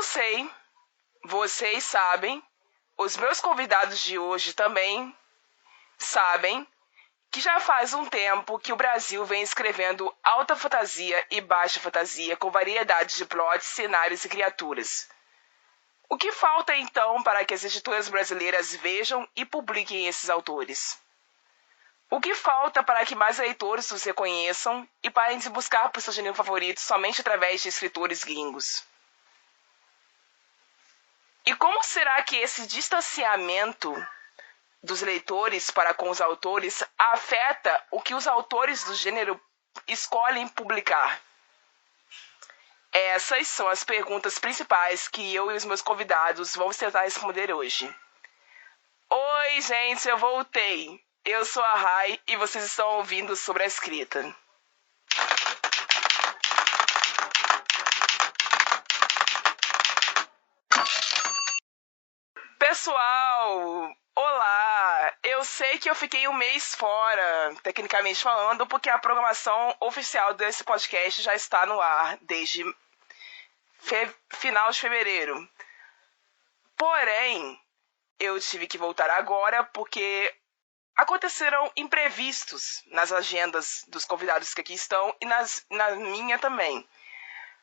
Eu sei, vocês sabem, os meus convidados de hoje também sabem que já faz um tempo que o Brasil vem escrevendo alta fantasia e baixa fantasia com variedade de plots, cenários e criaturas. O que falta então para que as editoras brasileiras vejam e publiquem esses autores? O que falta para que mais leitores os reconheçam e parem de buscar por seu gênero favorito somente através de escritores gringos? E como será que esse distanciamento dos leitores para com os autores afeta o que os autores do gênero escolhem publicar? Essas são as perguntas principais que eu e os meus convidados vamos tentar responder hoje. Oi, gente, eu voltei. Eu sou a Rai e vocês estão ouvindo sobre a escrita. Pessoal, olá! Eu sei que eu fiquei um mês fora, tecnicamente falando, porque a programação oficial desse podcast já está no ar desde final de fevereiro. Porém, eu tive que voltar agora porque aconteceram imprevistos nas agendas dos convidados que aqui estão e na minha também.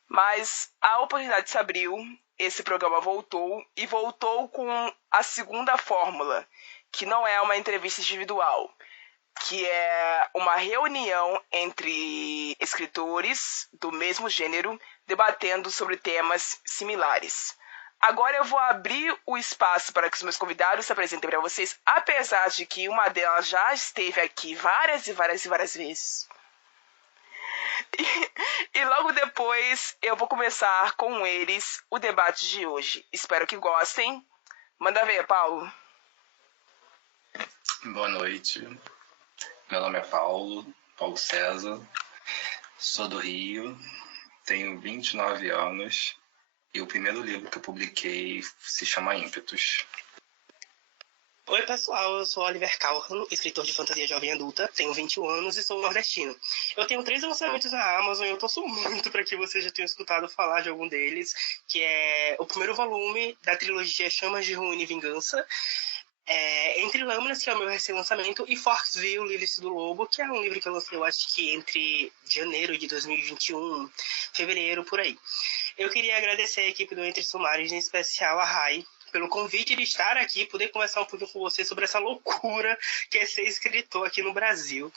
Mas a oportunidade se abriu, esse programa voltou e voltou com a segunda fórmula, que não é uma entrevista individual, que é uma reunião entre escritores do mesmo gênero debatendo sobre temas similares. Agora eu vou abrir o espaço para que os meus convidados se apresentem para vocês, apesar de que uma delas já esteve aqui várias vezes. E logo depois eu vou começar com eles o debate de hoje. Espero que gostem. Manda ver, Paulo. Boa noite. Meu nome é Paulo César. Sou do Rio, tenho 29 anos e o primeiro livro que eu publiquei se chama Ímpetos. Oi pessoal, eu sou Oliver Calhan, escritor de fantasia jovem adulta, tenho 21 anos e sou nordestino. Eu tenho 3 lançamentos na Amazon e eu torço muito para que vocês já tenham escutado falar de algum deles, que é o primeiro volume da trilogia Chamas de Ruína e Vingança, Entre Lâminas, que é o meu recém-lançamento, e Forksville, Lírice do Lobo, que é um livro que eu lancei, eu acho que entre janeiro de 2021, fevereiro, por aí. Eu queria agradecer a equipe do Entre Sumários, em especial a Rai, pelo convite de estar aqui e poder conversar um pouquinho com você sobre essa loucura que é ser escritor aqui no Brasil.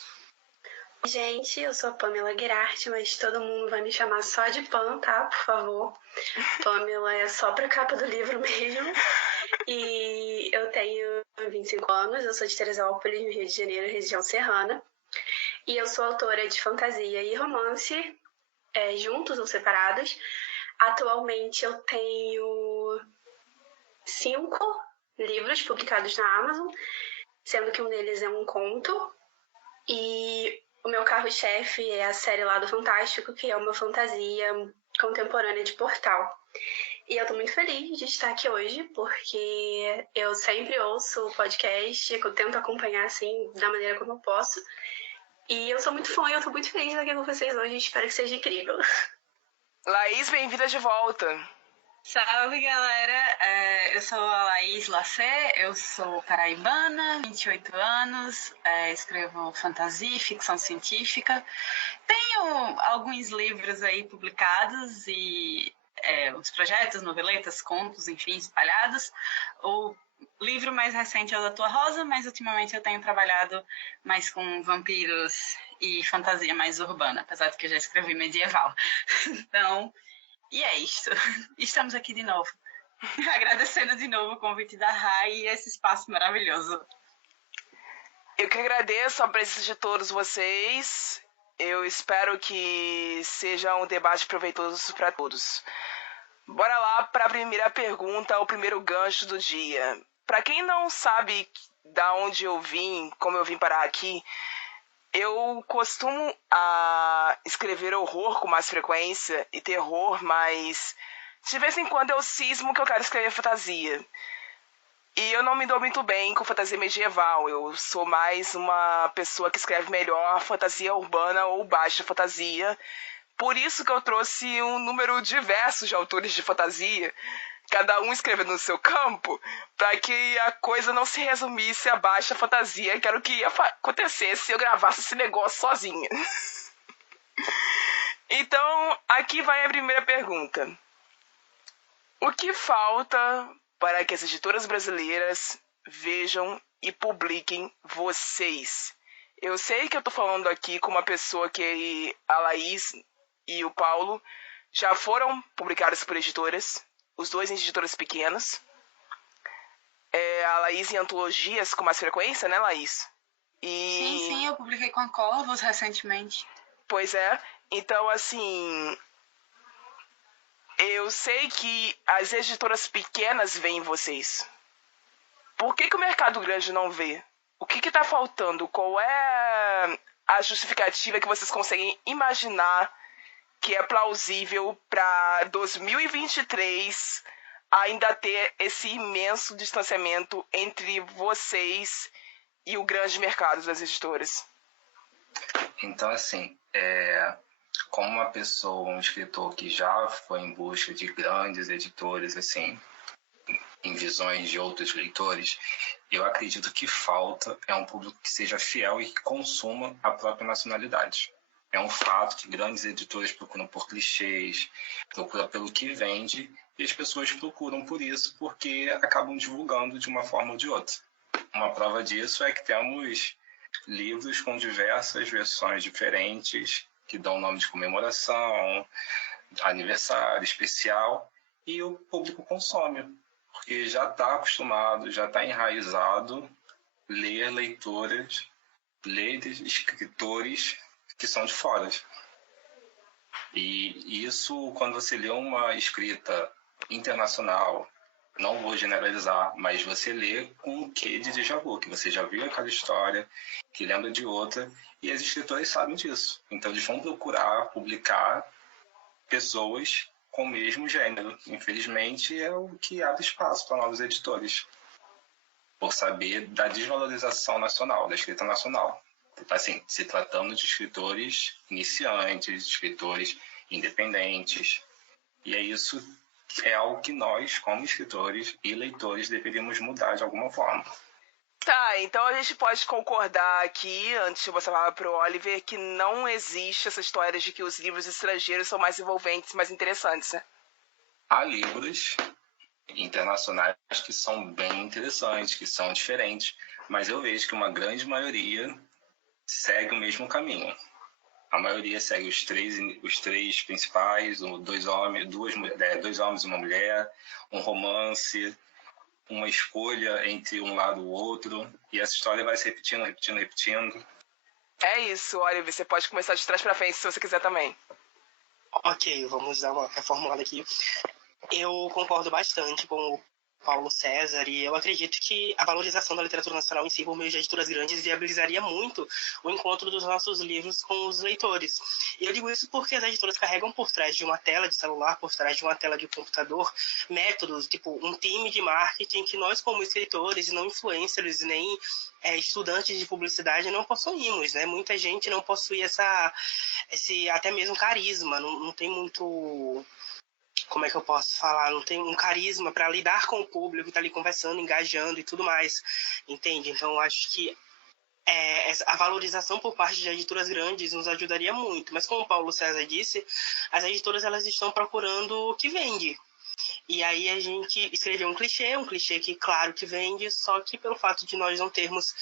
Gente, eu sou a Pamela Guerarte, mas todo mundo vai me chamar só de Pam, tá? Por favor. Pamela é só pra capa do livro mesmo. E eu tenho 25 anos, eu sou de Teresópolis, no Rio de Janeiro, região serrana. E eu sou autora de fantasia e romance, juntos ou separados. Atualmente eu tenho 5 livros publicados na Amazon, sendo que um deles é um conto. E o meu carro-chefe é a série lá do Fantástico, que é uma fantasia contemporânea de Portal. E eu tô muito feliz de estar aqui hoje, porque eu sempre ouço o podcast, eu tento acompanhar, assim, da maneira como eu posso. E eu sou muito fã e eu tô muito feliz de estar aqui com vocês hoje, espero que seja incrível. Laís, bem-vinda de volta. Salve, galera! Eu sou a Laís Lacé, eu sou paraibana, 28 anos, escrevo fantasia e ficção científica. Tenho alguns livros aí publicados e os projetos, noveletas, contos, enfim, espalhados. O livro mais recente é o da Tua Rosa, mas ultimamente eu tenho trabalhado mais com vampiros e fantasia mais urbana, apesar de que eu já escrevi medieval. Então... E é isso. Estamos aqui de novo. Agradecendo de novo o convite da Rai e esse espaço maravilhoso. Eu que agradeço a presença de todos vocês. Eu espero que seja um debate proveitoso para todos. Bora lá para a primeira pergunta, o primeiro gancho do dia. Para quem não sabe da onde eu vim, como eu vim parar aqui, eu costumo escrever horror com mais frequência e terror, mas de vez em quando eu cismo que eu quero escrever fantasia. E eu não me dou muito bem com fantasia medieval. Eu sou mais uma pessoa que escreve melhor fantasia urbana ou baixa fantasia, Por isso que eu trouxe um número diverso de autores de fantasia, cada um escrevendo no seu campo, para que a coisa não se resumisse a baixa fantasia, que era o que ia acontecer se eu gravasse esse negócio sozinha. Então, aqui vai a primeira pergunta. O que falta para que as editoras brasileiras vejam e publiquem vocês? Eu sei que eu tô falando aqui com uma pessoa que a Laís e o Paulo já foram publicados por editoras, os dois em editoras pequenas. A Laís em antologias com mais frequência, né, Laís? Sim, eu publiquei com a Corvos recentemente. Pois é. Então, assim, eu sei que as editoras pequenas veem vocês. Por que o mercado grande não vê? O que está faltando? Qual é a justificativa que vocês conseguem imaginar que é plausível para 2023 ainda ter esse imenso distanciamento entre vocês e o grande mercado das editoras? Então, assim, como uma pessoa, um escritor que já foi em busca de grandes editores, assim, em visões de outros leitores, eu acredito que falta um público que seja fiel e que consuma a própria nacionalidade. É um fato que grandes editores procuram por clichês, procuram pelo que vende, e as pessoas procuram por isso porque acabam divulgando de uma forma ou de outra. Uma prova disso é que temos livros com diversas versões diferentes, que dão nome de comemoração, aniversário especial, e o público consome, porque já está acostumado, já está enraizado ler escritores que são de fora. E isso, quando você lê uma escrita internacional, não vou generalizar, mas você lê com um quê de déjà vu, que você já viu aquela história, que lembra de outra, e as escritoras sabem disso. Então eles vão procurar publicar pessoas com o mesmo gênero. Infelizmente, é o que abre espaço para novos editores, por saber da desvalorização nacional, da escrita nacional. Assim, se tratando de escritores iniciantes, escritores independentes. E é algo que nós, como escritores e leitores, deveríamos mudar de alguma forma. Tá, então a gente pode concordar aqui, antes de você falar pro Oliver, que não existe essa história de que os livros estrangeiros são mais envolventes, mais interessantes, né? Há livros internacionais que são bem interessantes, que são diferentes, mas eu vejo que uma grande maioria segue o mesmo caminho. A maioria segue os três principais, dois homens e uma mulher, um romance, uma escolha entre um lado e o outro, e essa história vai se repetindo. É isso, Oliver, você pode começar de trás pra frente se você quiser também. Ok, vamos dar uma reformulada aqui. Eu concordo bastante com o Paulo César, e eu acredito que a valorização da literatura nacional em si por meio de editoras grandes viabilizaria muito o encontro dos nossos livros com os leitores. E eu digo isso porque as editoras carregam por trás de uma tela de celular, por trás de uma tela de computador, métodos, tipo um time de marketing que nós, como escritores, não influencers, nem estudantes de publicidade, não possuímos, né? Muita gente não possui esse até mesmo carisma, não tem muito... Como é que eu posso falar? Não tem um carisma para lidar com o público que está ali conversando, engajando e tudo mais, entende? Então, eu acho que a valorização por parte de editoras grandes nos ajudaria muito. Mas, como o Paulo César disse, as editoras elas estão procurando o que vende. E aí a gente escreveu um clichê que, claro, que vende, só que pelo fato de nós não termos,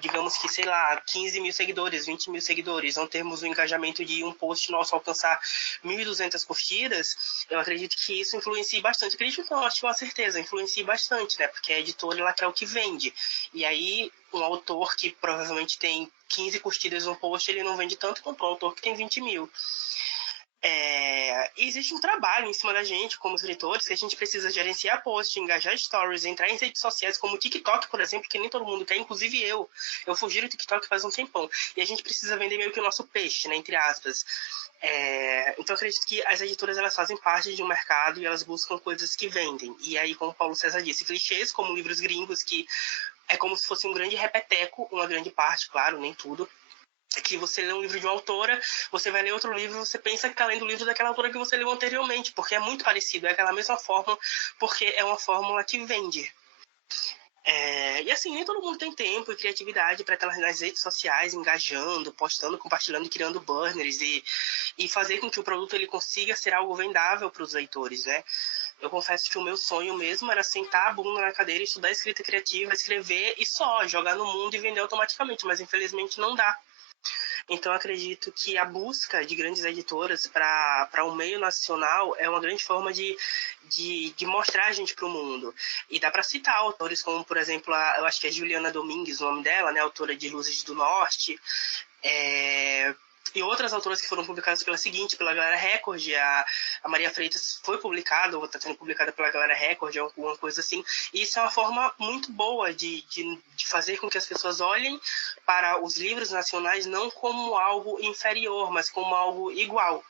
digamos que, 15 mil seguidores, 20 mil seguidores, não termos o engajamento de um post nosso alcançar 1.200 curtidas, eu acredito que isso influencia bastante. Acredito não, acho que é uma certeza, influencia bastante, né? Porque a editora, ela quer o que vende. E aí, um autor que provavelmente tem 15 curtidas no post, ele não vende tanto quanto um autor que tem 20 mil. Existe um trabalho em cima da gente como escritores, que a gente precisa gerenciar post, engajar stories, entrar em redes sociais como o TikTok, por exemplo, que nem todo mundo quer, inclusive eu fugi do TikTok faz um tempão, e a gente precisa vender meio que o nosso peixe, né, entre aspas. Então eu acredito que as editoras elas fazem parte de um mercado e elas buscam coisas que vendem, e aí, como o Paulo César disse, clichês como livros gringos, que é como se fosse um grande repeteco, uma grande parte, claro, nem tudo, que você lê um livro de uma autora, você vai ler outro livro, você pensa que está lendo o livro daquela autora que você leu anteriormente, porque é muito parecido, é aquela mesma fórmula, porque é uma fórmula que vende. E assim, nem todo mundo tem tempo e criatividade para estar nas redes sociais, engajando, postando, compartilhando, criando banners e fazer com que o produto ele consiga ser algo vendável para os leitores, né? Eu confesso que o meu sonho mesmo era sentar a bunda na cadeira, estudar escrita criativa, escrever e só jogar no mundo e vender automaticamente, mas infelizmente não dá. Então, eu acredito que a busca de grandes editoras para o meio nacional é uma grande forma de mostrar a gente para o mundo. E dá para citar autores como, por exemplo, eu acho que é Juliana Domingues, o nome dela, né, autora de Luzes do Norte, e outras autoras que foram publicadas pela Galera Record. A Maria Freitas foi publicada, ou está sendo publicada pela Galera Record, alguma coisa assim. E isso é uma forma muito boa de fazer com que as pessoas olhem para os livros nacionais não como algo inferior, mas como algo igual.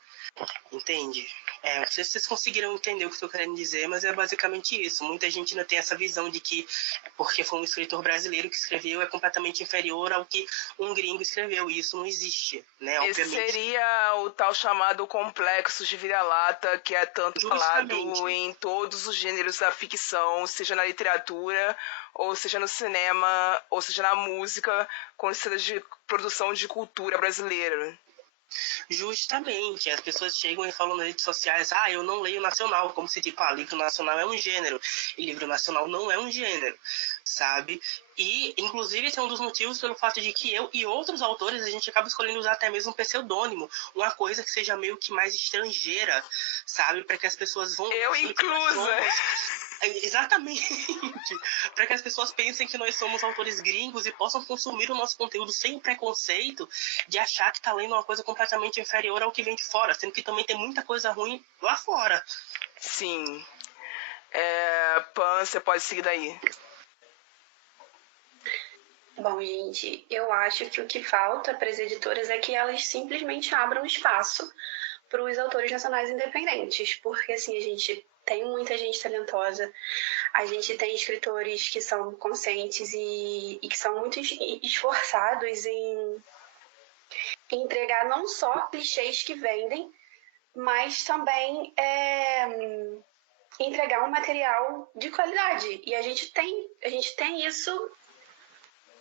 Entende? Não sei se vocês conseguiram entender o que eu estou querendo dizer, mas é basicamente isso. Muita gente ainda tem essa visão de que porque foi um escritor brasileiro que escreveu é completamente inferior ao que um gringo escreveu, e isso não existe, né? Esse Obviamente. seria o tal chamado complexo de vira-lata, que é tanto Justamente. falado em todos os gêneros da ficção, seja na literatura, ou seja no cinema, ou seja na música, quando se trata de produção de cultura brasileira. Justamente, as pessoas chegam e falam nas redes sociais, eu não leio nacional, como se tipo, livro nacional é um gênero, e livro nacional não é um gênero, sabe? E, inclusive, esse é um dos motivos pelo fato de que eu e outros autores, a gente acaba escolhendo usar até mesmo um pseudônimo, uma coisa que seja meio que mais estrangeira, sabe? Para que as pessoas vão... Eu inclusa! Exatamente, para que as pessoas pensem que nós somos autores gringos e possam consumir o nosso conteúdo sem o preconceito de achar que está lendo uma coisa completamente inferior ao que vem de fora, sendo que também tem muita coisa ruim lá fora. Sim. Pan, você pode seguir daí. Bom, gente, eu acho que o que falta para as editoras é que elas simplesmente abram espaço para os autores nacionais independentes, porque assim, a gente tem muita gente talentosa, a gente tem escritores que são conscientes e que são muito esforçados em entregar não só clichês que vendem, mas também entregar um material de qualidade. E a gente tem isso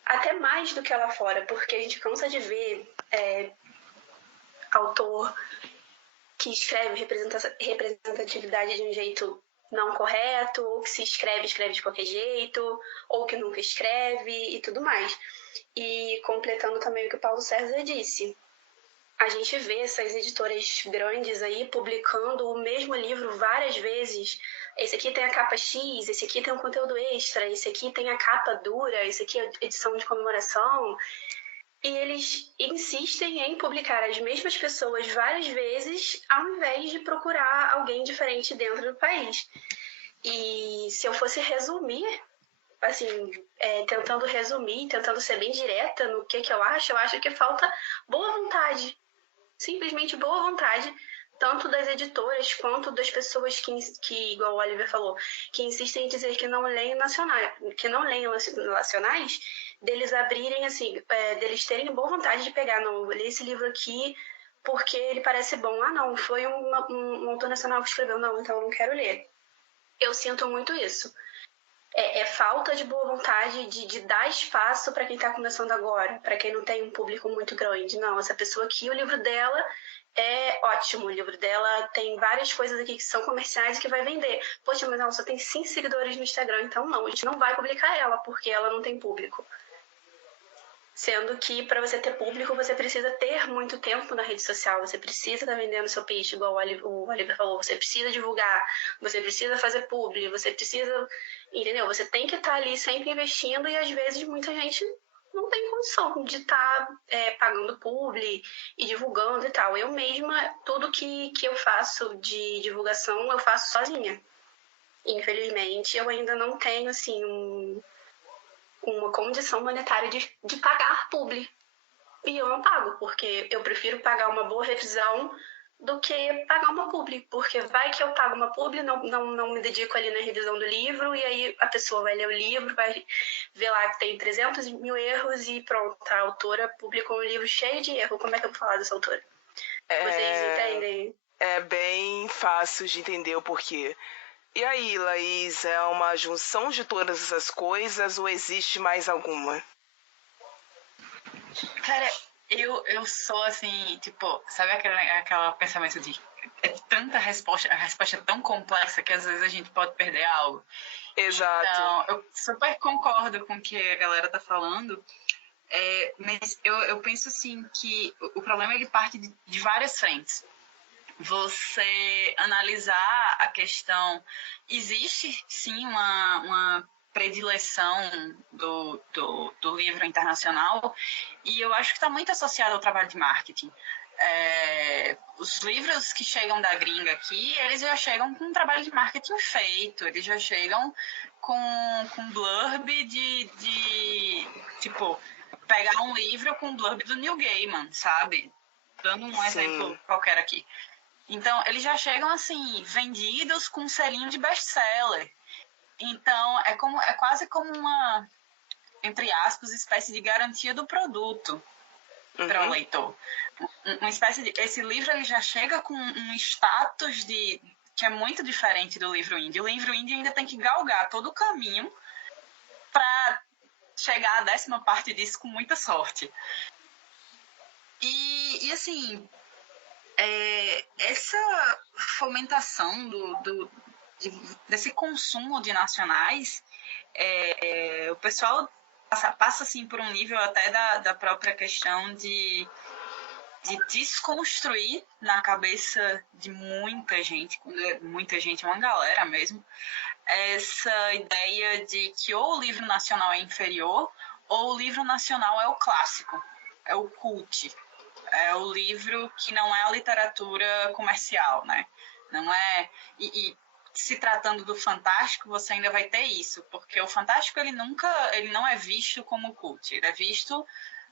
até mais do que lá fora, porque a gente cansa de ver autor que escreve representatividade de um jeito não correto, ou que se escreve de qualquer jeito, ou que nunca escreve e tudo mais. E completando também o que o Paulo César disse, a gente vê essas editoras grandes aí publicando o mesmo livro várias vezes. Esse aqui tem a capa X, esse aqui tem um conteúdo extra, esse aqui tem a capa dura, esse aqui é edição de comemoração. E eles insistem em publicar as mesmas pessoas várias vezes, ao invés de procurar alguém diferente dentro do país. E se eu fosse resumir, assim, tentando resumir, tentando ser bem direta no que eu acho que falta boa vontade. Simplesmente boa vontade, tanto das editoras quanto das pessoas que, igual o Oliver falou, que insistem em dizer que não leem nacionais, deles abrirem, assim, deles terem boa vontade de pegar, não, ler esse livro aqui porque ele parece bom. Não, foi um autor nacional que escreveu, não, então eu não quero ler. Eu sinto muito isso. É falta de boa vontade de dar espaço para quem está começando agora, para quem não tem um público muito grande. Não, essa pessoa aqui, o livro dela é ótimo, o livro dela tem várias coisas aqui que são comerciais e que vai vender. Poxa, mas ela só tem 5 seguidores no Instagram, então não, a gente não vai publicar ela porque ela não tem público. Sendo que para você ter público, você precisa ter muito tempo na rede social, você precisa estar vendendo seu peixe, igual o Oliver falou, você precisa divulgar, você precisa fazer publi, você precisa, entendeu? Você tem que estar ali sempre investindo e às vezes muita gente não tem condição de estar pagando publi e divulgando e tal. Eu mesma, tudo que eu faço de divulgação, eu faço sozinha. Infelizmente, eu ainda não tenho, assim, uma condição monetária de pagar publi. E eu não pago, porque eu prefiro pagar uma boa revisão do que pagar uma publi, porque vai que eu pago uma publi, não me dedico ali na revisão do livro, e aí a pessoa vai ler o livro, vai ver lá que tem 300 mil erros e pronto, a autora publicou um livro cheio de erro. Como é que eu vou falar dessa autora? Vocês entendem? É bem fácil de entender o porquê. E aí, Laís, é uma junção de todas essas coisas ou existe mais alguma? Cara, eu sou assim, tipo, sabe aquela pensamento de é tanta resposta, a resposta é tão complexa que às vezes a gente pode perder algo. Exato. Então, eu super concordo com o que a galera tá falando, mas eu penso assim que o problema ele parte de várias frentes. Você analisar a questão, existe sim uma predileção do livro internacional e eu acho que está muito associado ao trabalho de marketing. Os livros que chegam da gringa aqui, eles já chegam com um trabalho de marketing feito, eles já chegam com blurb de tipo, pegar um livro com blurb do Neil Gaiman, sabe? Dando um exemplo qualquer aqui. Então, eles já chegam assim, vendidos com um selinho de best-seller. Então, é quase como uma, entre aspas, espécie de garantia do produto para o leitor. Uma espécie de, esse livro ele já chega com um status que é muito diferente do livro indie. O livro indie ainda tem que galgar todo o caminho para chegar à 10ª parte disso com muita sorte. E assim, essa fomentação desse consumo de nacionais, o pessoal passa assim, por um nível até da própria questão de desconstruir na cabeça de muita gente, quando muita gente é uma galera mesmo, essa ideia de que ou o livro nacional é inferior ou o livro nacional é o clássico, é o cult. É o livro que não é a literatura comercial, né? Não é... E se tratando do fantástico, você ainda vai ter isso, porque o fantástico ele não é visto como cult, ele é visto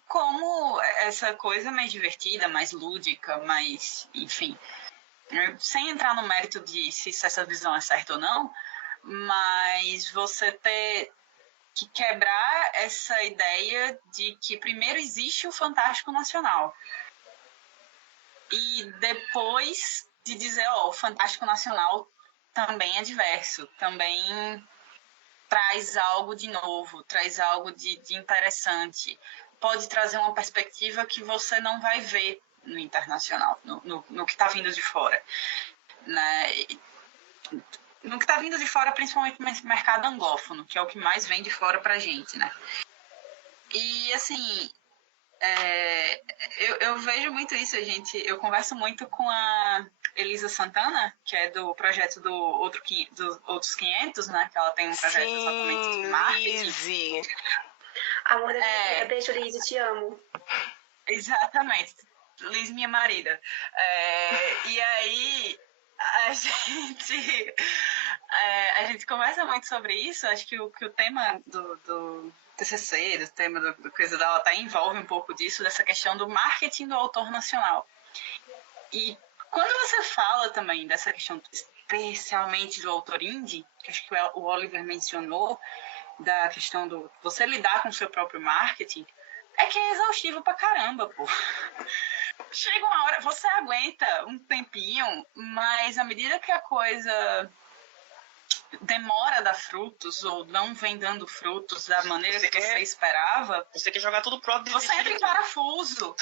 como essa coisa mais divertida, mais lúdica, mais, enfim, sem entrar no mérito de se essa visão é certa ou não, mas você ter que quebrar essa ideia de que primeiro existe o fantástico nacional e depois de dizer, o fantástico nacional também é diverso, também traz algo de novo, traz algo de interessante, pode trazer uma perspectiva que você não vai ver no internacional, no que está vindo de fora, né? No que está vindo de fora, principalmente no mercado anglófono, que é o que mais vem de fora pra gente, né? E assim, eu vejo muito isso, gente. Eu converso muito com a Elisa Santana, que é do projeto dos Outros 500, né? Que ela tem um projeto exatamente de marketing. Lizzie. Amor da minha vida, beijo, Liz, te amo. Exatamente. Liz, minha marida. E aí, a gente conversa muito sobre isso. Acho que o tema do TCC, do tema do coisa dela, até envolve um pouco disso, dessa questão do marketing do autor nacional. E quando você fala também dessa questão, especialmente do autor indie, que acho que o Oliver mencionou, da questão do você lidar com o seu próprio marketing, é que é exaustivo pra caramba, pô. Chega uma hora, você aguenta um tempinho, mas à medida que a coisa demora a dar frutos ou não vem dando frutos da maneira que você esperava, você quer jogar tudo pro você entra em parafuso.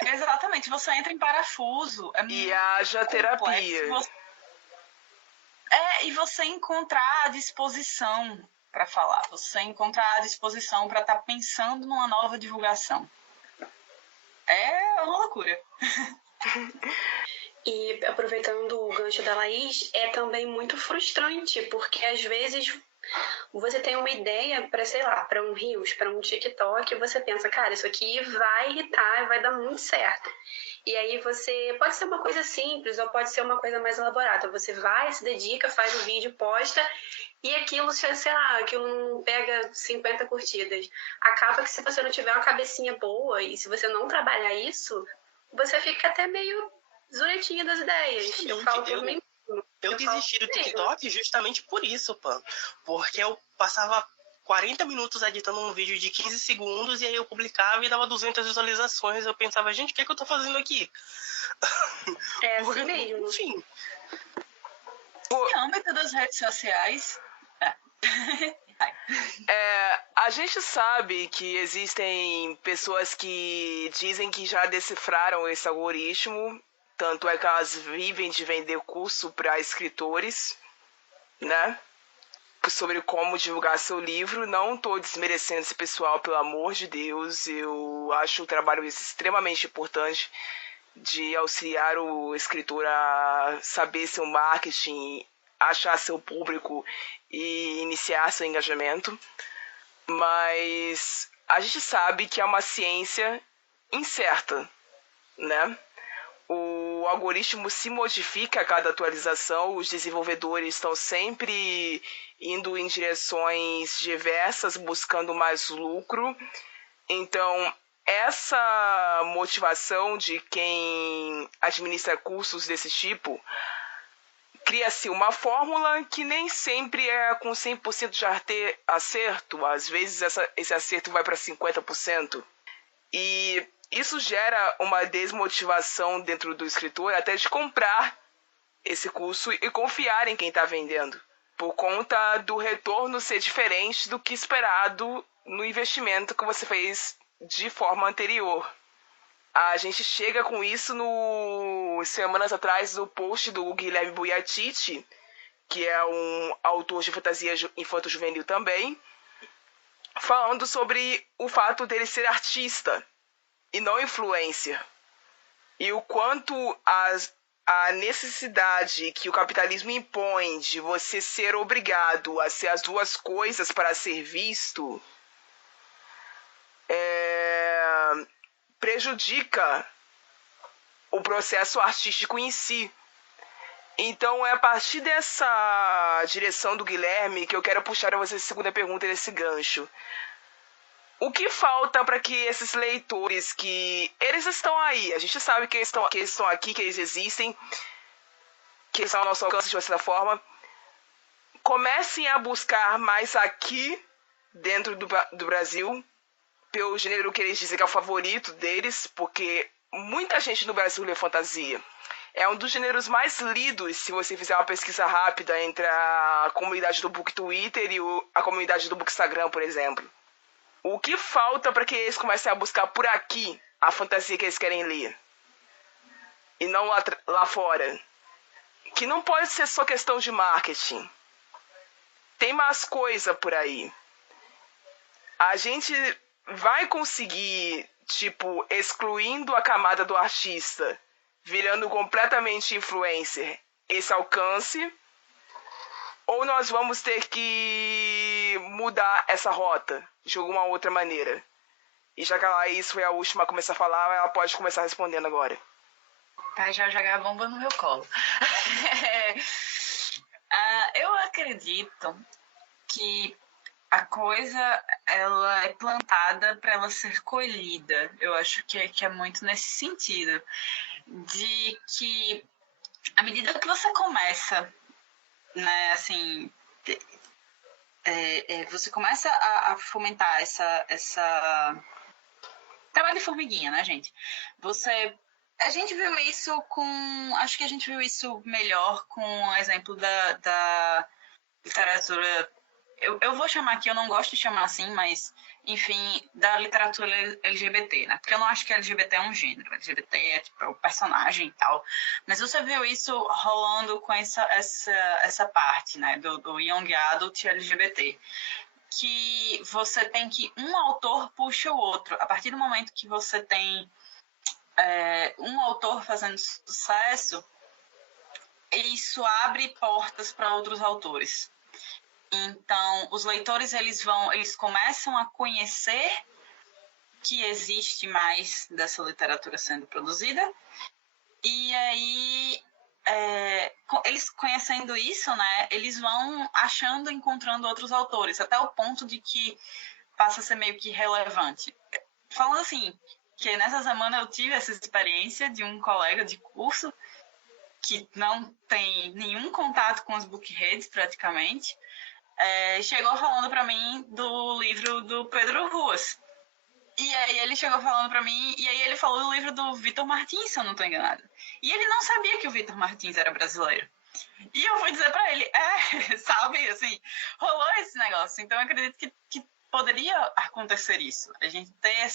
Exatamente, você entra em parafuso. E haja terapia. E você encontrar a disposição para falar, você encontrar a disposição para estar pensando numa nova divulgação. É uma loucura. E aproveitando o gancho da Laís, é também muito frustrante, porque às vezes você tem uma ideia para, sei lá, para um Reels, para um TikTok, e você pensa, cara, isso aqui vai irritar, vai dar muito certo. E aí você, pode ser uma coisa simples ou pode ser uma coisa mais elaborada. Você vai, se dedica, faz o vídeo, posta, e aquilo, sei lá, aquilo não pega 50 curtidas. Acaba que se você não tiver uma cabecinha boa e se você não trabalhar isso, você fica até meio zuretinha das ideias. Sim, Eu falo por mim. Eu desisti do TikTok justamente por isso, Pan. Porque eu passava 40 minutos editando um vídeo de 15 segundos e aí eu publicava e dava 200 visualizações. Eu pensava, gente, o que é que eu tô fazendo aqui? É assim mesmo. Enfim. No âmbito das redes sociais... A gente sabe que existem pessoas que dizem que já decifraram esse algoritmo, tanto é que elas vivem de vender curso para escritores, né? Sobre como divulgar seu livro. Não estou desmerecendo esse pessoal, pelo amor de Deus. Eu acho o trabalho extremamente importante de auxiliar o escritor a saber seu marketing, achar seu público e iniciar seu engajamento. Mas a gente sabe que é uma ciência incerta, né? O algoritmo se modifica a cada atualização, os desenvolvedores estão sempre indo em direções diversas, buscando mais lucro. Então, essa motivação de quem administra cursos desse tipo, cria-se uma fórmula que nem sempre é com 100% de acerto. Às vezes esse acerto vai para 50%. E isso gera uma desmotivação dentro do escritor até de comprar esse curso e confiar em quem está vendendo, por conta do retorno ser diferente do que esperado no investimento que você fez de forma anterior. A gente chega com isso semanas atrás no post do Guilherme Buiatiti, que é um autor de fantasia infanto-juvenil também, falando sobre o fato dele ser artista e não influencer. E o quanto a necessidade que o capitalismo impõe de você ser obrigado a ser as duas coisas para ser visto prejudica o processo artístico em si. Então é a partir dessa direção do Guilherme que eu quero puxar a você a segunda pergunta desse gancho. O que falta para que esses leitores, que eles estão aí, a gente sabe que eles estão aqui, que eles existem, que eles estão ao nosso alcance de uma certa forma, comecem a buscar mais aqui dentro do Brasil, pelo gênero que eles dizem que é o favorito deles, porque muita gente no Brasil lê fantasia. É um dos gêneros mais lidos, se você fizer uma pesquisa rápida entre a comunidade do Book Twitter e a comunidade do Book Instagram, por exemplo. O que falta para que eles comecem a buscar por aqui a fantasia que eles querem ler? E não lá fora. Que não pode ser só questão de marketing. Tem mais coisa por aí. A gente vai conseguir, excluindo a camada do artista, virando completamente influencer, esse alcance? Ou nós vamos ter que mudar essa rota de alguma outra maneira? E já que a Laís foi a última a começar a falar, ela pode começar respondendo agora. Tá, já jogar a bomba no meu colo. Eu acredito que a coisa, ela é plantada para ela ser colhida. Eu acho que é muito nesse sentido. De que, à medida que você começa, né, assim, você começa a fomentar essa trabalho de formiguinha, né, gente? A gente viu isso acho que a gente viu isso melhor com o exemplo da literatura. Eu vou chamar aqui, eu não gosto de chamar assim, mas, enfim, da literatura LGBT, né? Porque eu não acho que LGBT é um gênero. LGBT é o personagem e tal. Mas você viu isso rolando com essa parte, né? Do Young Adult LGBT. Que você tem que um autor puxa o outro. A partir do momento que você tem um autor fazendo sucesso, isso abre portas para outros autores. Então, os leitores eles começam a conhecer que existe mais dessa literatura sendo produzida, e aí eles conhecendo isso, né, eles vão encontrando outros autores, até o ponto de que passa a ser meio que relevante. Falando assim, que nessa semana eu tive essa experiência de um colega de curso que não tem nenhum contato com os bookheads, praticamente, chegou falando para mim do livro do Pedro Ruas. E aí ele chegou falando para mim, e aí ele falou do livro do Vitor Martins, se eu não estou enganada. E ele não sabia que o Vitor Martins era brasileiro. E eu fui dizer para ele, sabe, assim, rolou esse negócio. Então eu acredito que poderia acontecer isso. A gente ter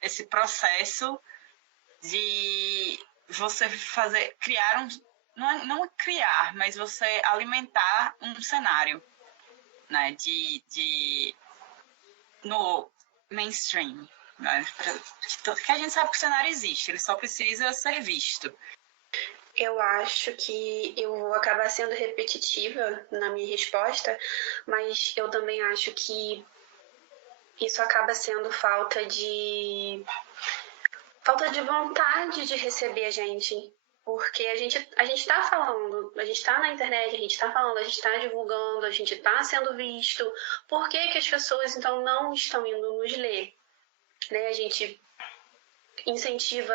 esse processo de você criar não criar, mas você alimentar um cenário, né, no mainstream, né, que a gente sabe que o cenário existe, ele só precisa ser visto. Eu acho que eu vou acabar sendo repetitiva na minha resposta, mas eu também acho que isso acaba sendo falta de vontade de receber a gente. Porque a gente tá falando, a gente tá na internet, a gente tá falando, a gente tá divulgando, a gente tá sendo visto. Por que as pessoas, então, não estão indo nos ler? Né? A gente incentiva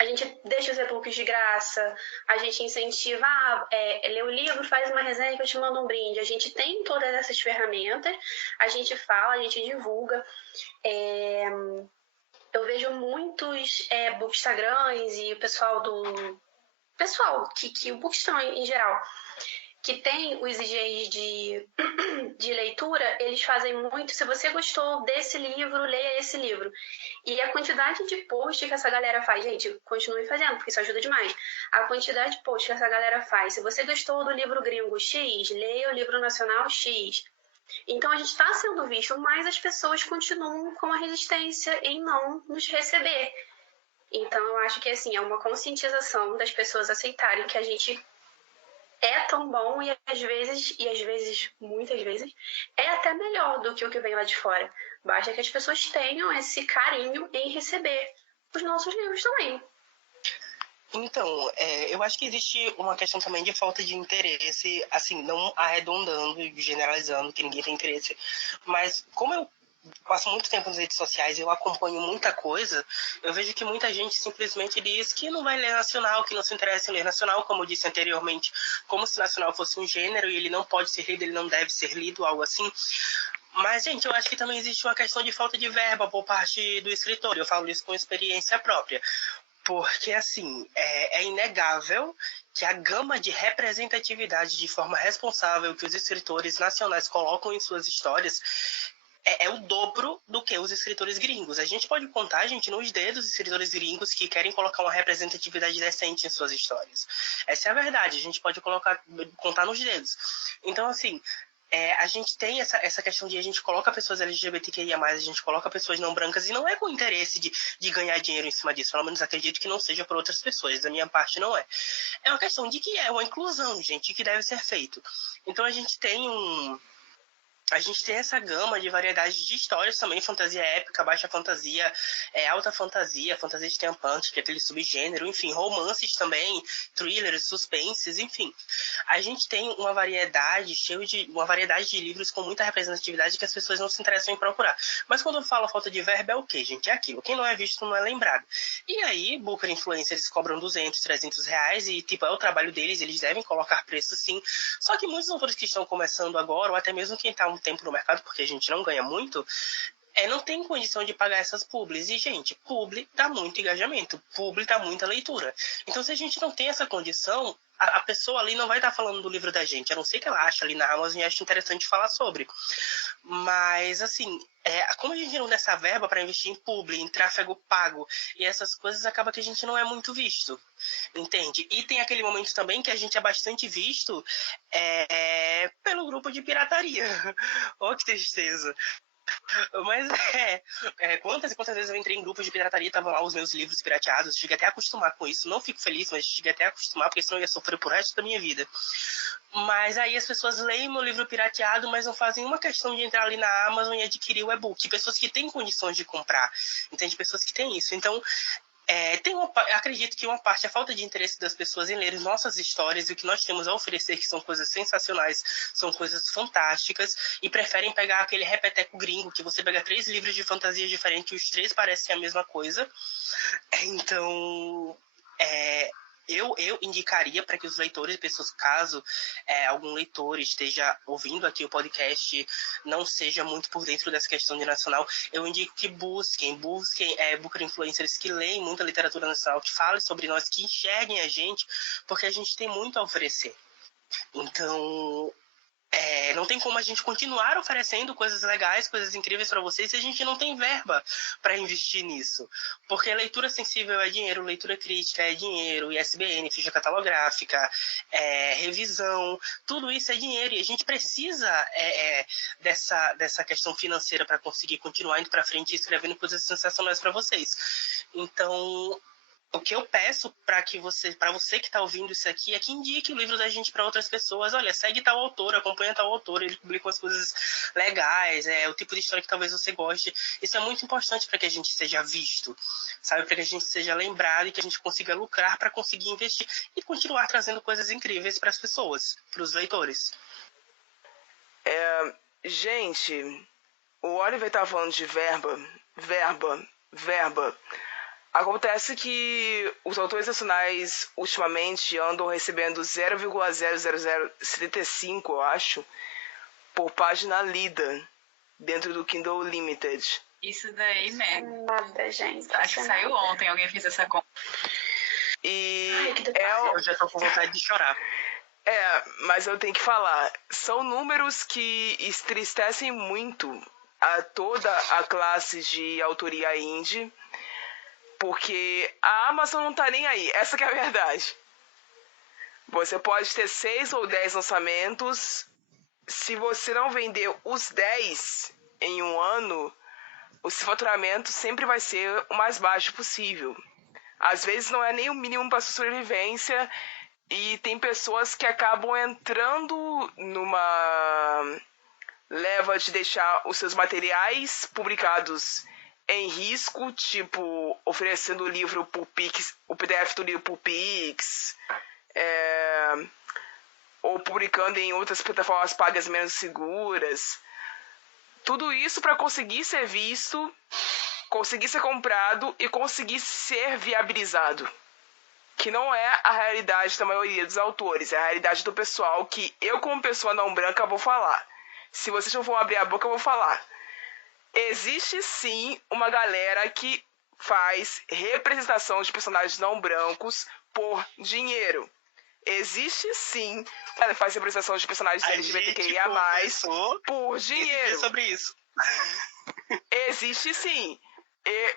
a gente deixa os e-books de graça, a gente incentiva, lê o livro, faz uma resenha que eu te mando um brinde. A gente tem todas essas ferramentas, a gente fala, a gente divulga. Eu vejo muitos bookstagrams e o pessoal que o bookstgram em geral, que tem os IGs de leitura, eles fazem muito, se você gostou desse livro, leia esse livro. E a quantidade de posts que essa galera faz, gente, continue fazendo, porque isso ajuda demais. A quantidade de posts que essa galera faz, se você gostou do livro gringo X, leia o livro nacional X. Então a gente está sendo visto, mas as pessoas continuam com a resistência em não nos receber. Então eu acho que assim, é uma conscientização das pessoas aceitarem que a gente é tão bom e às vezes, muitas vezes, é até melhor do que o que vem lá de fora. Basta que as pessoas tenham esse carinho em receber os nossos livros também. Então, eu acho que existe uma questão também de falta de interesse, assim, não arredondando e generalizando que ninguém tem interesse, mas como eu passo muito tempo nas redes sociais e eu acompanho muita coisa, eu vejo que muita gente simplesmente diz que não vai ler nacional, que não se interessa em ler nacional, como eu disse anteriormente, como se nacional fosse um gênero e ele não pode ser lido, ele não deve ser lido, algo assim. Mas, gente, eu acho que também existe uma questão de falta de verba por parte do escritor, eu falo isso com experiência própria. Porque, assim, é inegável que a gama de representatividade de forma responsável que os escritores nacionais colocam em suas histórias é o dobro do que os escritores gringos. A gente pode contar, gente, nos dedos os escritores gringos que querem colocar uma representatividade decente em suas histórias. Essa é a verdade, a gente pode contar nos dedos. Então, assim, a gente tem essa questão de a gente coloca pessoas LGBTQIA+, a gente coloca pessoas não brancas, e não é com interesse de ganhar dinheiro em cima disso, pelo menos acredito que não seja por outras pessoas, da minha parte não é. É uma questão de que é uma inclusão, gente, que deve ser feito. Então a gente tem essa gama de variedade de histórias também, fantasia épica, baixa fantasia, alta fantasia, fantasia steampunk, que é aquele subgênero, enfim, romances também, thrillers, suspenses, enfim. A gente tem uma variedade de livros com muita representatividade que as pessoas não se interessam em procurar. Mas quando eu falo falta de verba, é o quê, gente? É aquilo. Quem não é visto não é lembrado. E aí, Booker Influencers cobram 200, 300 reais e, tipo, é o trabalho deles, eles devem colocar preço sim. Só que muitos autores que estão começando agora, ou até mesmo quem está tempo no mercado, porque a gente não ganha muito, não tem condição de pagar essas publis. E, gente, publi dá muito engajamento, publi dá muita leitura. Então, se a gente não tem essa condição, a pessoa ali não vai estar falando do livro da gente, a não ser que ela ache ali na Amazon e ache interessante falar sobre. Mas, assim, como a gente não tem essa verba para investir em publi, em tráfego pago e essas coisas, acaba que a gente não é muito visto, entende? E tem aquele momento também que a gente é bastante visto pelo grupo de pirataria. Oh, que tristeza. Mas quantas e quantas vezes eu entrei em grupos de pirataria e estavam lá os meus livros pirateados, cheguei até a acostumar com isso, não fico feliz, mas cheguei até a acostumar, porque senão eu ia sofrer pro resto da minha vida. Mas aí as pessoas leem meu livro pirateado, mas não fazem uma questão de entrar ali na Amazon e adquirir o e-book. Pessoas que têm condições de comprar, entende? Pessoas que têm isso. Então, acredito que uma parte é a falta de interesse das pessoas em ler nossas histórias e o que nós temos a oferecer, que são coisas sensacionais, são coisas fantásticas, e preferem pegar aquele repeteco gringo, que você pega 3 livros de fantasia diferentes e os 3 parecem a mesma coisa. Então, eu indicaria para que os leitores, pessoas, caso algum leitor esteja ouvindo aqui o podcast, não seja muito por dentro dessa questão de nacional, eu indico que busquem Booker influencers que leem muita literatura nacional, que falem sobre nós, que enxerguem a gente, porque a gente tem muito a oferecer. Então, não tem como a gente continuar oferecendo coisas legais, coisas incríveis para vocês se a gente não tem verba para investir nisso. Porque leitura sensível é dinheiro, leitura crítica é dinheiro, ISBN, ficha catalográfica, revisão, tudo isso é dinheiro. E a gente precisa dessa questão financeira para conseguir continuar indo para frente e escrevendo coisas sensacionais para vocês. Então, o que eu peço para você que está ouvindo isso aqui é que indique o livro da gente para outras pessoas. Olha, segue tal autor, acompanha tal autor, ele publica umas coisas legais, o tipo de história que talvez você goste. Isso é muito importante para que a gente seja visto, sabe? Para que a gente seja lembrado e que a gente consiga lucrar para conseguir investir e continuar trazendo coisas incríveis para as pessoas, para os leitores. Gente, o Oliver tá falando de verba. Acontece que os autores nacionais ultimamente andam recebendo 0,00075, eu acho, por página lida dentro do Kindle Unlimited. Isso daí mesmo. Nada, gente. Acho que saiu ontem, alguém fez essa conta. E eu já tô com vontade de chorar. Mas eu tenho que falar, são números que entristecem muito a toda a classe de autoria indie, porque a Amazon não tá nem aí, essa que é a verdade. Você pode ter 6 ou 10 lançamentos, se você não vender os 10 em um ano, o seu faturamento sempre vai ser o mais baixo possível. Às vezes não é nem o mínimo para sobrevivência, e tem pessoas que acabam entrando numa leva de deixar os seus materiais publicados em risco, tipo, oferecendo o livro por Pix, o PDF do livro por Pix, ou publicando em outras plataformas pagas menos seguras. Tudo isso para conseguir ser visto, conseguir ser comprado e conseguir ser viabilizado. Que não é a realidade da maioria dos autores, é a realidade do pessoal que eu, como pessoa não branca, vou falar. Se vocês não vão abrir a boca, eu vou falar. Existe sim uma galera que faz representação de personagens não brancos por dinheiro. Existe sim, ela faz representação de personagens LGBTQIA+, por dinheiro. Sobre isso. Existe sim.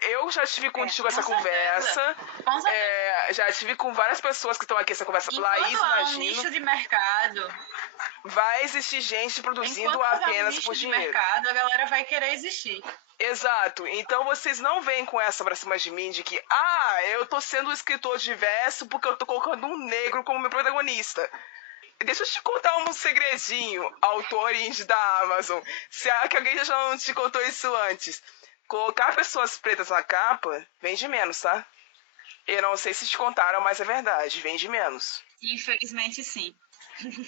Eu já tive contigo essa conversa. Com certeza. Já tive com várias pessoas que estão aqui essa conversa. Enquanto Laís, há imagino. Um nicho de mercado. Vai existir gente produzindo apenas por dinheiro. Enquanto há um nicho de mercado, a galera vai querer existir. Exato. Então vocês não vêm com essa pra cima de mim de que eu tô sendo um escritor diverso porque eu tô colocando um negro como meu protagonista. Deixa eu te contar um segredinho, autor indie da Amazon. Será que alguém já não te contou isso antes? Colocar pessoas pretas na capa vende menos, tá? Eu não sei se te contaram, mas é verdade, vende menos. Infelizmente, sim.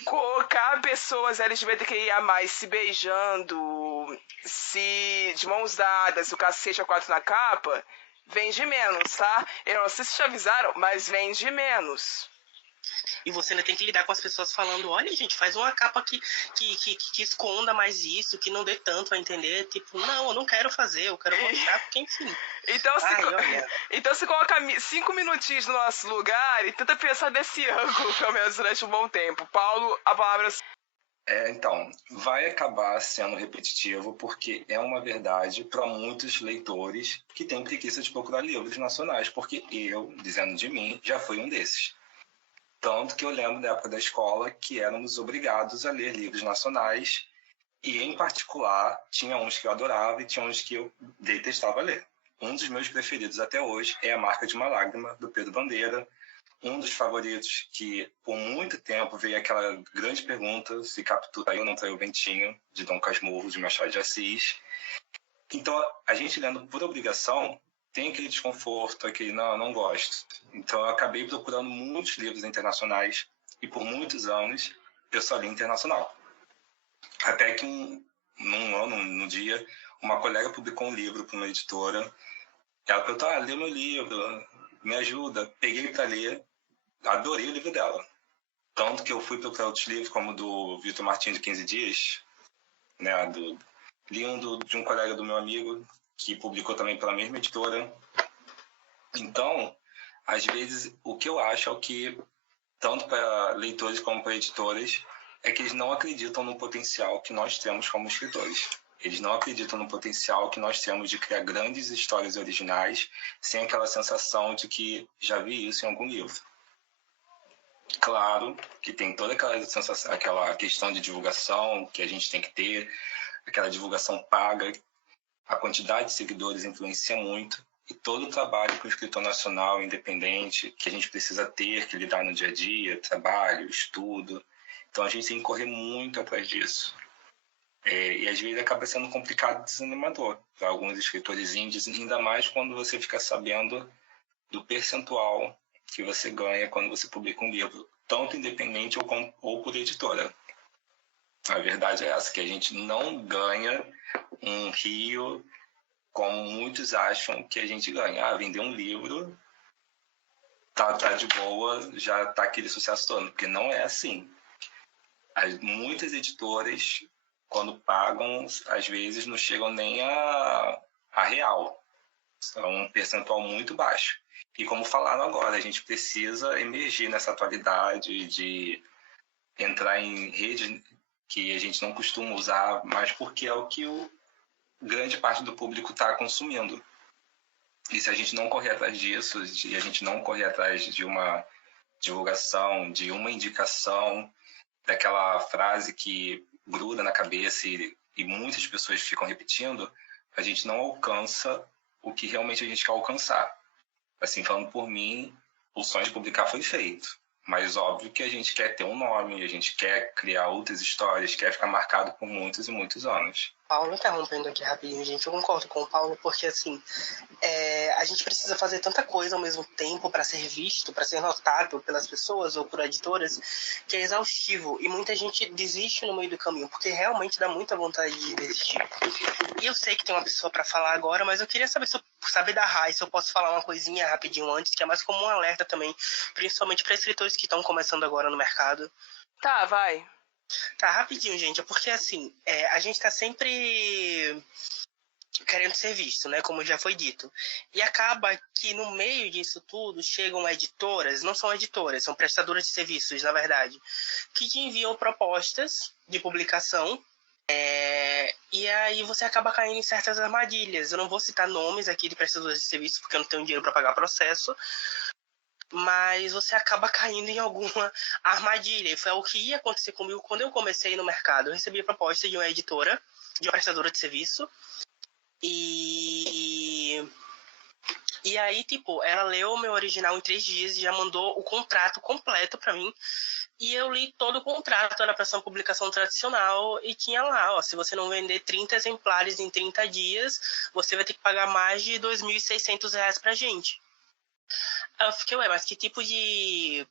Colocar pessoas LGBTQIA+, se beijando, se de mãos dadas, o cacete a 4 na capa, vende menos, tá? Eu não sei se te avisaram, mas vende menos. E você ainda tem que lidar com as pessoas falando, olha, gente, faz uma capa que esconda mais isso, que não dê tanto a entender. Tipo, não, eu não quero fazer, eu quero mostrar, porque enfim. Então se coloca 5 minutinhos no nosso lugar e tenta pensar desse ângulo, pelo menos durante um bom tempo. Paulo, a palavra... Então, vai acabar sendo repetitivo porque é uma verdade para muitos leitores que têm preguiça de procurar livros nacionais, porque eu, dizendo de mim, já fui um desses. Tanto que eu lembro da época da escola que éramos obrigados a ler livros nacionais e, em particular, tinha uns que eu adorava e tinha uns que eu detestava ler. Um dos meus preferidos até hoje é A Marca de uma Lágrima, do Pedro Bandeira. Um dos favoritos que, por muito tempo, veio aquela grande pergunta se Capitu ou não traiu o Bentinho, de Dom Casmurro, de Machado de Assis. Então, a gente lendo por obrigação, tem aquele desconforto, aquele não gosto. Então eu acabei procurando muitos livros internacionais e por muitos anos eu só li internacional. Até que num dia, uma colega publicou um livro para uma editora. Ela perguntou, lê meu livro, me ajuda. Peguei para ler, adorei o livro dela. Tanto que eu fui procurar outros livros, como do Vitor Martins de 15 Dias, né? Li um de um colega do meu amigo, que publicou também pela mesma editora. Então, às vezes, o que eu acho é o que, tanto para leitores como para editoras, é que eles não acreditam no potencial que nós temos como escritores. Eles não acreditam no potencial que nós temos de criar grandes histórias originais sem aquela sensação de que já vi isso em algum livro. Claro que tem toda aquela questão de divulgação que a gente tem que ter, aquela divulgação paga, a quantidade de seguidores influencia muito, e todo o trabalho que o escritor nacional independente, que a gente precisa ter, que lidar no dia a dia, trabalho, estudo. Então a gente tem que correr muito atrás disso. E às vezes acaba sendo complicado e desanimador para alguns escritores indies, ainda mais quando você fica sabendo do percentual que você ganha quando você publica um livro, tanto independente ou por editora. A verdade é essa, que a gente não ganha um rio como muitos acham que a gente ganha. Vender um livro, tá de boa, já tá aquele sucesso todo, porque não é assim. Muitas editoras, quando pagam, às vezes não chegam nem a real. É um percentual muito baixo. E como falaram agora, a gente precisa emergir nessa atualidade de entrar em redes que a gente não costuma usar, mas porque é o que grande parte do público está consumindo. E se a gente não correr atrás disso, e a gente não correr atrás de uma divulgação, de uma indicação, daquela frase que gruda na cabeça e muitas pessoas ficam repetindo, a gente não alcança o que realmente a gente quer alcançar. Assim, falando por mim, o sonho de publicar foi feito. Mas óbvio que a gente quer ter um nome, a gente quer criar outras histórias, quer ficar marcado por muitos e muitos anos. Paulo, interrompendo aqui rapidinho, gente, eu concordo com o Paulo, porque assim, a gente precisa fazer tanta coisa ao mesmo tempo para ser visto, para ser notado pelas pessoas ou por editoras, que é exaustivo, e muita gente desiste no meio do caminho, porque realmente dá muita vontade de desistir. E eu sei que tem uma pessoa para falar agora, mas eu queria saber da Rai, se eu posso falar uma coisinha rapidinho antes, que é mais como um alerta também, principalmente para escritores que estão começando agora no mercado. Tá, vai. Tá, rapidinho, gente. É porque, assim, a gente tá sempre querendo ser visto, né? Como já foi dito. E acaba que no meio disso tudo chegam editoras, não são editoras, são prestadoras de serviços, na verdade, que te enviam propostas de publicação. E aí você acaba caindo em certas armadilhas. Eu não vou citar nomes aqui de prestadores de serviços, porque eu não tenho dinheiro para pagar processo. Mas você acaba caindo em alguma armadilha. E foi o que ia acontecer comigo quando eu comecei no mercado. Eu recebi a proposta de uma editora, de uma prestadora de serviço. E aí, tipo, ela leu o meu original em 3 dias e já mandou o contrato completo pra mim. E eu li todo o contrato, era pra ser uma publicação tradicional, e tinha lá, ó, se você não vender 30 exemplares em 30 dias, você vai ter que pagar mais de R$ 2.600 pra gente. Aí eu fiquei, mas que tipo de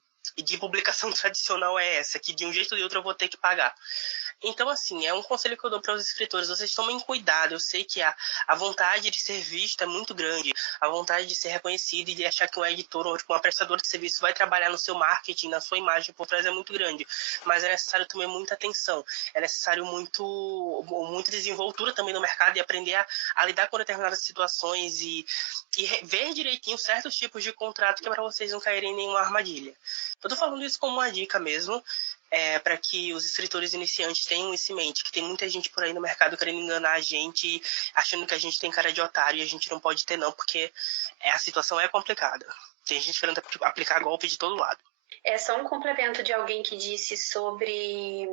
publicação tradicional é essa? Que de um jeito ou de outro eu vou ter que pagar. Então, assim, é um conselho que eu dou para os escritores. Vocês tomem cuidado. Eu sei que a vontade de ser visto é muito grande. A vontade de ser reconhecido e de achar que um editor ou uma prestadora de serviço vai trabalhar no seu marketing, na sua imagem por trás é muito grande. Mas é necessário também muita atenção. É necessário muita desenvoltura também no mercado e aprender a lidar com determinadas situações e ver direitinho certos tipos de contrato que é para vocês não caírem em nenhuma armadilha. Eu tô falando isso como uma dica mesmo. Para que os escritores iniciantes tenham isso em mente, que tem muita gente por aí no mercado querendo enganar a gente, achando que a gente tem cara de otário e a gente não pode ter não, porque a situação é complicada. Tem gente querendo aplicar golpe de todo lado. É só um complemento de alguém que disse sobre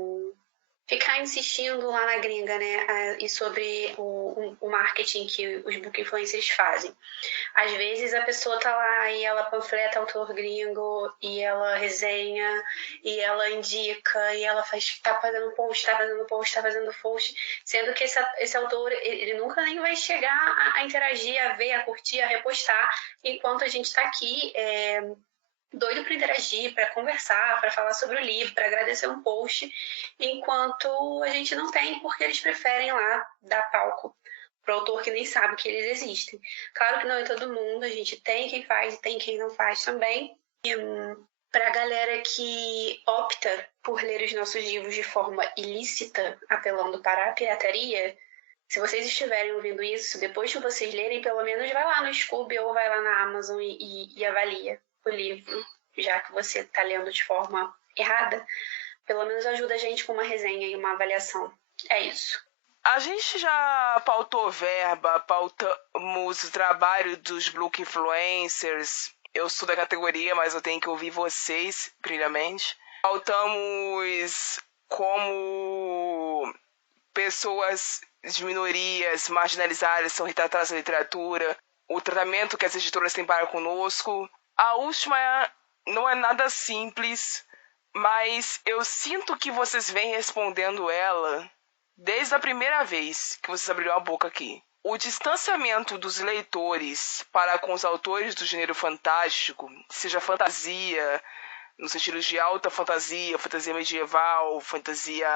ficar insistindo lá na gringa, né? E sobre o marketing que os book influencers fazem. Às vezes a pessoa tá lá e ela panfleta autor gringo, e ela resenha, e ela indica, e ela tá fazendo post, sendo que esse autor, ele nunca nem vai chegar a interagir, a ver, a curtir, a repostar, enquanto a gente tá aqui doido para interagir, para conversar, para falar sobre o livro, para agradecer um post, enquanto a gente não tem, porque eles preferem lá dar palco para o autor que nem sabe que eles existem. Claro que não é todo mundo, a gente tem quem faz e tem quem não faz também. Para a galera que opta por ler os nossos livros de forma ilícita, apelando para a pirataria, se vocês estiverem ouvindo isso, depois que vocês lerem, pelo menos vai lá no Scoob ou vai lá na Amazon e avalia o livro, já que você está lendo de forma errada. Pelo menos ajuda a gente com uma resenha e uma avaliação. É isso. A gente já pautou verba, pautamos o trabalho dos Book Influencers. Eu sou da categoria, mas eu tenho que ouvir vocês, primeiramente. Pautamos como pessoas de minorias marginalizadas são retratadas na literatura, o tratamento que as editoras têm para conosco. A última não é nada simples, mas eu sinto que vocês vêm respondendo ela desde a primeira vez que vocês abriram a boca aqui. O distanciamento dos leitores para com os autores do gênero fantástico, seja fantasia, no sentido de alta fantasia, fantasia medieval, fantasia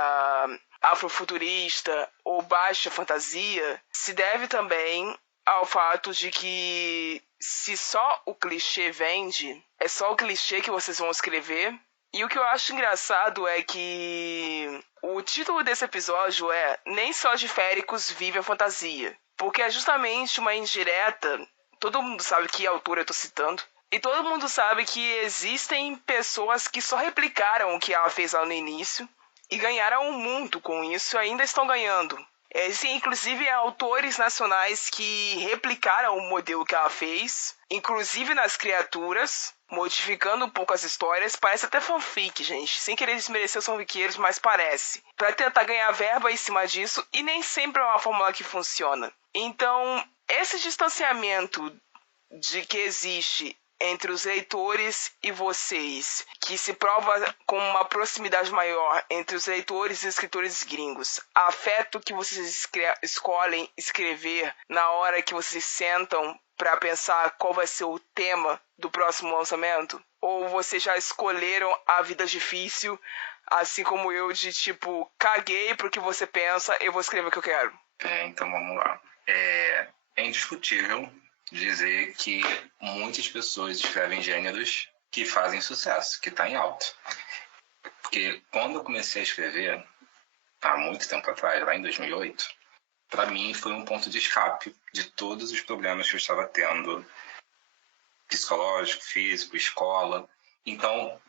afrofuturista ou baixa fantasia, se deve também ao fato de que se só o clichê vende, é só o clichê que vocês vão escrever. E o que eu acho engraçado é que o título desse episódio é Nem só de Féricos vive a fantasia, porque é justamente uma indireta. Todo mundo sabe que autor eu tô citando. E todo mundo sabe que existem pessoas que só replicaram o que ela fez lá no início e ganharam o mundo com isso e ainda estão ganhando. Existem, inclusive, autores nacionais que replicaram o modelo que ela fez, inclusive nas criaturas, modificando um pouco as histórias. Parece até fanfic, gente. Sem querer desmerecer os fanfiqueiros, mas parece. Para tentar ganhar verba em cima disso, e nem sempre é uma fórmula que funciona. Então, esse distanciamento de que existe entre os leitores e vocês, que se prova com uma proximidade maior entre os leitores e escritores gringos, afeta o que vocês escolhem escrever na hora que vocês sentam para pensar qual vai ser o tema do próximo lançamento? Ou vocês já escolheram a vida difícil, assim como eu, de tipo, caguei pro que você pensa, eu vou escrever o que eu quero? Então vamos lá. É indiscutível dizer que muitas pessoas escrevem gêneros que fazem sucesso, que está em alta. Porque quando eu comecei a escrever, há muito tempo atrás, lá em 2008, para mim foi um ponto de escape de todos os problemas que eu estava tendo, psicológico, físico, escola. Então,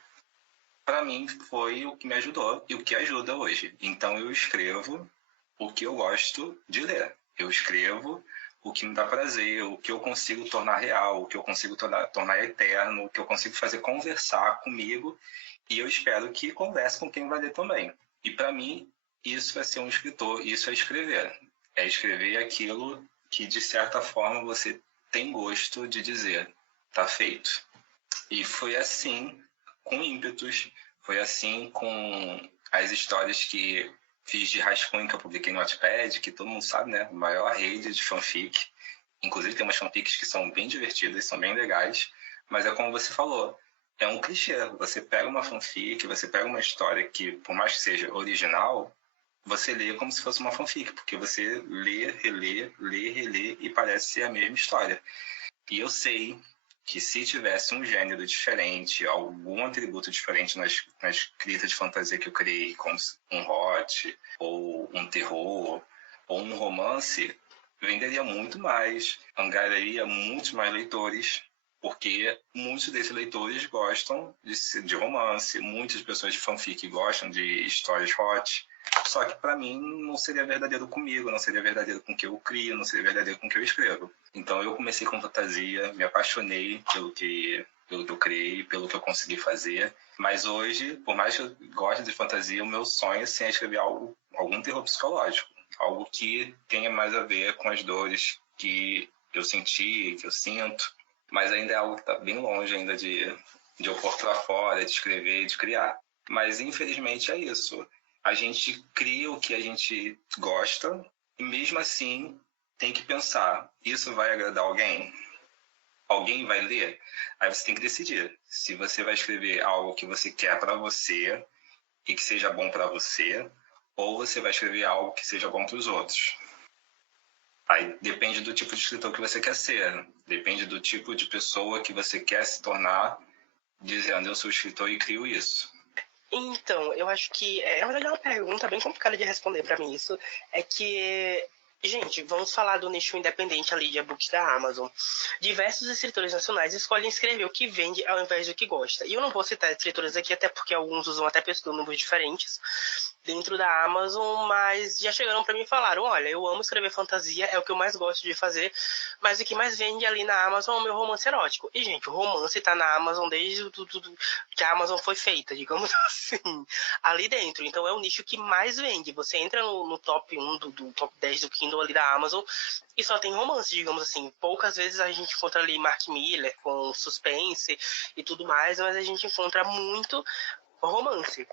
para mim foi o que me ajudou e o que ajuda hoje. Então eu escrevo o que eu gosto de ler. Eu escrevo o que me dá prazer, o que eu consigo tornar real, o que eu consigo tornar eterno, o que eu consigo fazer conversar comigo, e eu espero que converse com quem vai ler também. E para mim, isso é ser um escritor, isso é escrever. É escrever aquilo que, de certa forma, você tem gosto de dizer. Tá feito. E foi assim com ímpetos, foi assim com as histórias que fiz de rascunho que eu publiquei no Wattpad, que todo mundo sabe, né? A maior rede de fanfic. Inclusive tem umas fanfics que são bem divertidas, são bem legais. Mas é como você falou, é um clichê. Você pega uma fanfic, você pega uma história que, por mais que seja original, você lê como se fosse uma fanfic. Porque você lê, relê e parece ser a mesma história. E eu sei que se tivesse um gênero diferente, algum atributo diferente na escrita de fantasia que eu criei, como um hot, ou um terror, ou um romance, venderia muito mais, angariaria muitos mais leitores, porque muitos desses leitores gostam de romance, muitas pessoas de fanfic gostam de histórias hot, só que para mim não seria verdadeiro comigo, não seria verdadeiro com o que eu crio, não seria verdadeiro com o que eu escrevo. Então eu comecei com fantasia, me apaixonei pelo que eu criei, pelo que eu consegui fazer. Mas hoje, por mais que eu goste de fantasia, o meu sonho é escrever algum terror psicológico. Algo que tenha mais a ver com as dores que eu senti, que eu sinto. Mas ainda é algo que está bem longe ainda de eu pôr pra fora, de escrever, de criar. Mas infelizmente é isso. A gente cria o que a gente gosta e mesmo assim tem que pensar, isso vai agradar alguém? Alguém vai ler? Aí você tem que decidir se você vai escrever algo que você quer para você e que seja bom para você, ou você vai escrever algo que seja bom para os outros. Aí depende do tipo de escritor que você quer ser, depende do tipo de pessoa que você quer se tornar dizendo eu sou escritor e crio isso? Então, eu acho que, na verdade, é uma pergunta bem complicada de responder pra mim isso. É que, gente, vamos falar do nicho independente ali de e-books da Amazon. Diversos escritores nacionais escolhem escrever o que vende ao invés do que gosta. E eu não vou citar escritores aqui, até porque alguns usam até pseudônimos diferentes dentro da Amazon, mas já chegaram pra mim e falaram: olha, eu amo escrever fantasia, é o que eu mais gosto de fazer, mas o que mais vende ali na Amazon é o meu romance erótico. E, gente, o romance tá na Amazon desde que a Amazon foi feita, digamos assim, ali dentro. Então é o nicho que mais vende. Você entra no top 1 do top 10 do Kindle ali da Amazon e só tem romance, digamos assim. Poucas vezes a gente encontra ali Mark Miller com suspense e tudo mais, mas a gente encontra muito romance.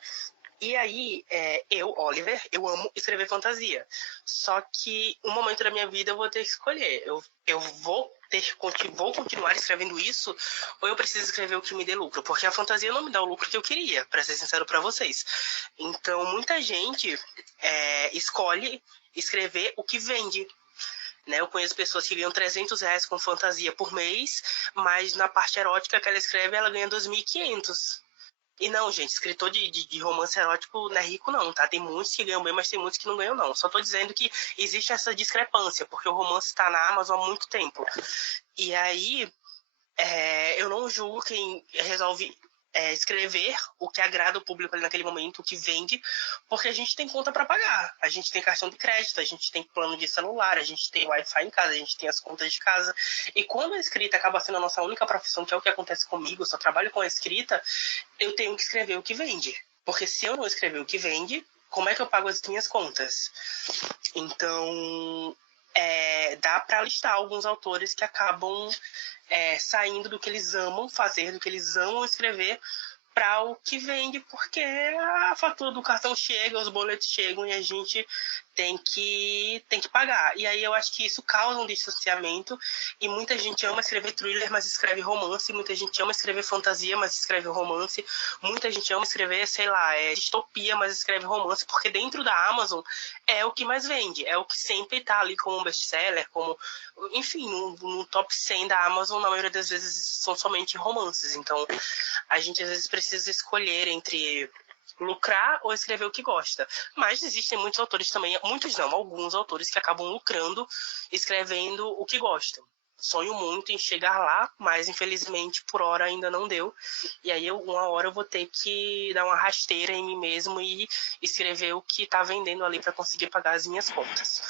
E aí, eu, Oliver, eu amo escrever fantasia. Só que um momento da minha vida eu vou ter que escolher. Eu vou continuar escrevendo isso, ou eu preciso escrever o que me dê lucro? Porque a fantasia não me dá o lucro que eu queria, pra ser sincero pra vocês. Então, muita gente escolhe escrever o que vende. Né? Eu conheço pessoas que ganham R$300 com fantasia por mês, mas na parte erótica que ela escreve, ela ganha 2.500. E não, gente, escritor de romance erótico não é rico não, tá? Tem muitos que ganham bem, mas tem muitos que não ganham não. Só tô dizendo que existe essa discrepância, porque o romance tá na Amazon há muito tempo. E aí, eu não julgo quem resolve escrever o que agrada o público ali naquele momento, o que vende, porque a gente tem conta para pagar, a gente tem cartão de crédito, a gente tem plano de celular, a gente tem Wi-Fi em casa, a gente tem as contas de casa. E quando a escrita acaba sendo a nossa única profissão, que é o que acontece comigo, eu só trabalho com a escrita, eu tenho que escrever o que vende. Porque se eu não escrever o que vende, como é que eu pago as minhas contas? Então, dá para listar alguns autores que acabam saindo do que eles amam fazer, do que eles amam escrever, para o que vende, porque a fatura do cartão chega, os boletos chegam e a gente tem que pagar. E aí eu acho que isso causa um distanciamento, e muita gente ama escrever thriller, mas escreve romance, muita gente ama escrever fantasia, mas escreve romance, muita gente ama escrever, sei lá, distopia, mas escreve romance, porque dentro da Amazon é o que mais vende, é o que sempre tá ali como um best-seller, como, enfim, no top 100 da Amazon, na maioria das vezes são somente romances. Então a gente às vezes precisa escolher entre lucrar ou escrever o que gosta. Mas existem muitos autores também, muitos não, alguns autores que acabam lucrando escrevendo o que gostam. Sonho muito em chegar lá, mas infelizmente por hora ainda não deu. E aí uma hora eu vou ter que dar uma rasteira em mim mesmo e escrever o que tá vendendo ali para conseguir pagar as minhas contas.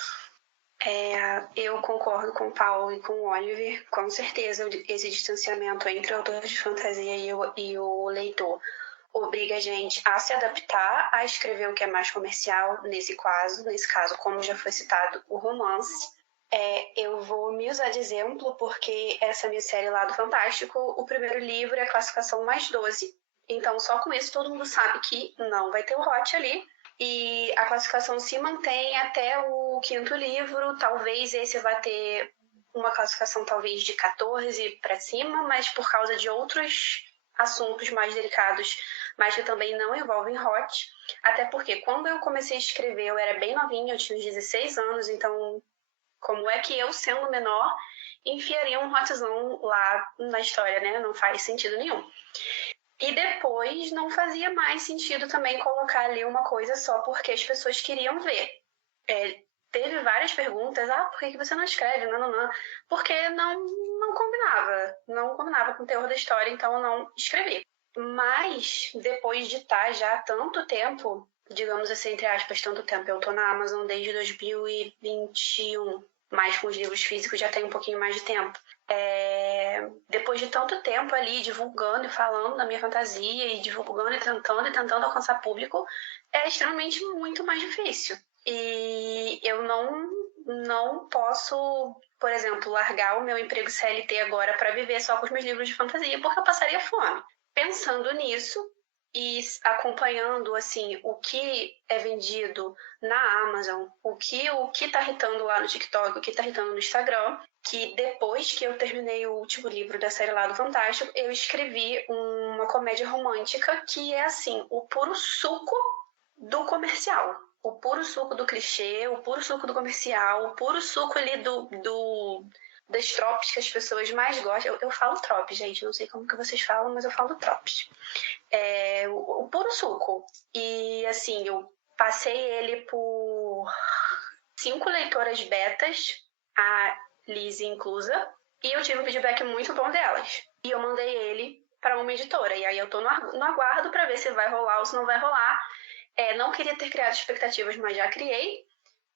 Eu concordo com o Paulo e com o Oliver, com certeza esse distanciamento entre o autor de fantasia e o leitor obriga a gente a se adaptar a escrever o que é mais comercial, nesse caso, como já foi citado, o romance. Eu vou me usar de exemplo porque essa minha série lá do Fantástico, o primeiro livro é a classificação mais 12, então só com isso todo mundo sabe que não vai ter o hot ali, e a classificação se mantém até o 5º livro, talvez esse vá ter uma classificação talvez de 14 para cima, mas por causa de outros assuntos mais delicados, mas que também não envolvem hot, até porque quando eu comecei a escrever eu era bem novinha, eu tinha uns 16 anos, então como é que eu, sendo menor, enfiaria um hotzão lá na história, né? Não faz sentido nenhum. E depois não fazia mais sentido também colocar ali uma coisa só porque as pessoas queriam ver. Teve várias perguntas, por que você não escreve? Não. Porque não combinava. Não combinava com o teor da história, então eu não escrevi. Mas, depois de estar já há tanto tempo, digamos assim, entre aspas, tanto tempo, eu tô na Amazon desde 2021, mas com os livros físicos já tem um pouquinho mais de tempo. Depois de tanto tempo ali divulgando e falando da minha fantasia e divulgando e tentando alcançar público, é extremamente muito mais difícil. E eu não posso, por exemplo, largar o meu emprego CLT agora para viver só com os meus livros de fantasia, porque eu passaria fome. Pensando nisso e acompanhando assim o que é vendido na Amazon, o que tá hitando lá no TikTok, o que tá hitando no Instagram, que depois que eu terminei o último livro da série lá do Fantástico, eu escrevi uma comédia romântica que é assim, o puro suco do comercial. O puro suco do clichê, o puro suco do comercial, o puro suco ali do das tropes que as pessoas mais gostam. Eu falo tropes, gente, não sei como que vocês falam, mas eu falo tropes. O Puro Suco. E, assim, eu passei ele por 5 leitoras betas, a Lizzie inclusa, e eu tive um feedback muito bom delas. E eu mandei ele para uma editora. E aí eu tô no aguardo para ver se vai rolar ou se não vai rolar. Não queria ter criado expectativas, mas já criei.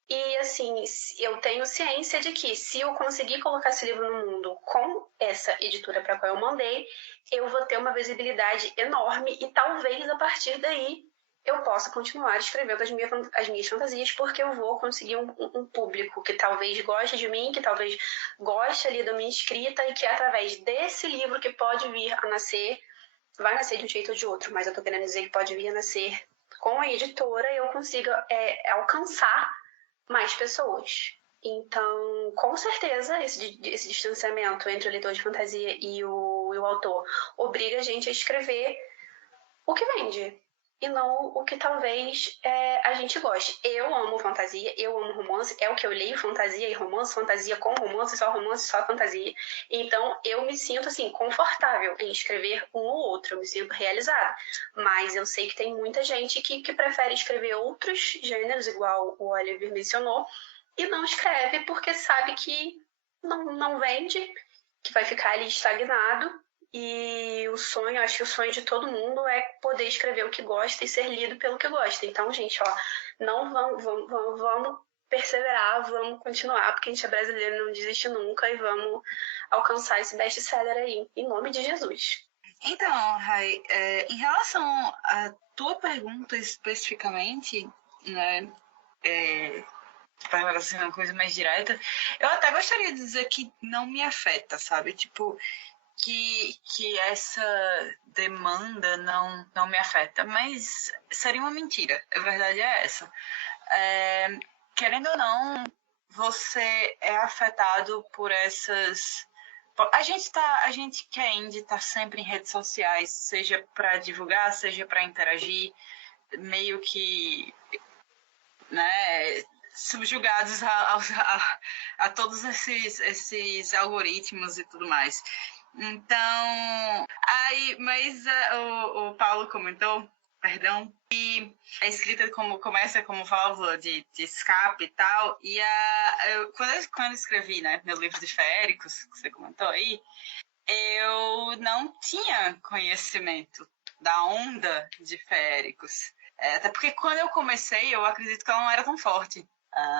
E, assim, eu tenho ciência de que se eu conseguir colocar esse livro no mundo com essa editora para a qual eu mandei, eu vou ter uma visibilidade enorme e talvez a partir daí eu possa continuar escrevendo as minhas fantasias, porque eu vou conseguir um público que talvez goste de mim, que talvez goste ali da minha escrita e que através desse livro que pode vir a nascer, vai nascer de um jeito ou de outro, mas eu tô querendo dizer que pode vir a nascer com a editora e eu consiga alcançar mais pessoas. Então, com certeza, esse distanciamento entre o leitor de fantasia e o autor obriga a gente a escrever o que vende e não o que talvez a gente goste. Eu amo fantasia, eu amo romance, é o que eu leio, fantasia e romance, fantasia com romance, só fantasia. Então, eu me sinto, assim, confortável em escrever um ou outro, eu me sinto realizada. Mas eu sei que tem muita gente que prefere escrever outros gêneros, igual o Oliver mencionou, e não escreve porque sabe que não vende, que vai ficar ali estagnado. E acho que o sonho de todo mundo é poder escrever o que gosta e ser lido pelo que gosta. Então, gente, não vamos perseverar, vamos continuar, porque a gente é brasileiro, não desiste nunca e vamos alcançar esse best-seller aí, em nome de Jesus. Então, Rai, em relação à tua pergunta especificamente, né, para ser uma coisa mais direta, eu até gostaria de dizer que não me afeta, sabe? Tipo, que essa demanda não me afeta, mas seria uma mentira, a verdade é essa. Querendo ou não, você é afetado por essas... A gente que é indie tá sempre em redes sociais, seja para divulgar, seja para interagir, meio que, né, subjugados a todos esses algoritmos e tudo mais. Então, mas o Paulo comentou, perdão, e a escrita começa como válvula de escape e tal, e quando eu escrevi, né, meu livro de féricos, que você comentou aí, eu não tinha conhecimento da onda de féricos. Até porque quando eu comecei, eu acredito que ela não era tão forte.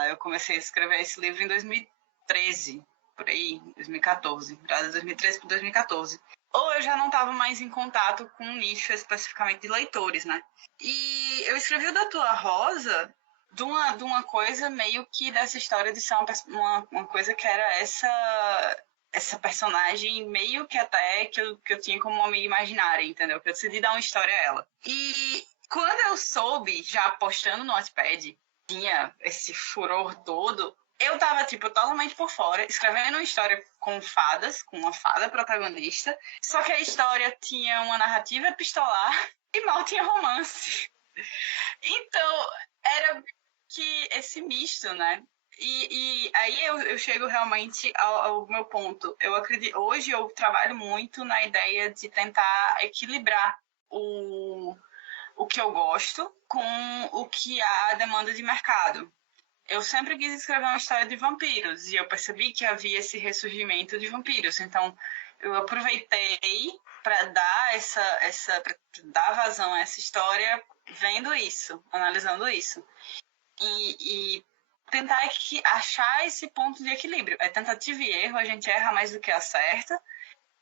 Eu comecei a escrever esse livro em 2013, por aí, 2014, de 2013 para 2014. Ou eu já não estava mais em contato com um nicho especificamente de leitores, né? E eu escrevi o da Tua Rosa de uma coisa meio que dessa história de ser uma coisa que era essa personagem meio que até que eu tinha como uma amiga imaginária, entendeu? Que eu decidi dar uma história a ela. E quando eu soube, já postando no Wattpad, tinha esse furor todo, eu tava, tipo, totalmente por fora, escrevendo uma história com fadas, com uma fada protagonista, só que a história tinha uma narrativa epistolar e mal tinha romance. Então, era que esse misto, né? E aí eu chego realmente ao meu ponto. Eu acredito, hoje eu trabalho muito na ideia de tentar equilibrar o que eu gosto com o que há demanda de mercado. Eu sempre quis escrever uma história de vampiros e eu percebi que havia esse ressurgimento de vampiros. Então, eu aproveitei para dar vazão a essa história vendo isso, analisando isso. E tentar achar esse ponto de equilíbrio. É tentativa e erro, a gente erra mais do que acerta,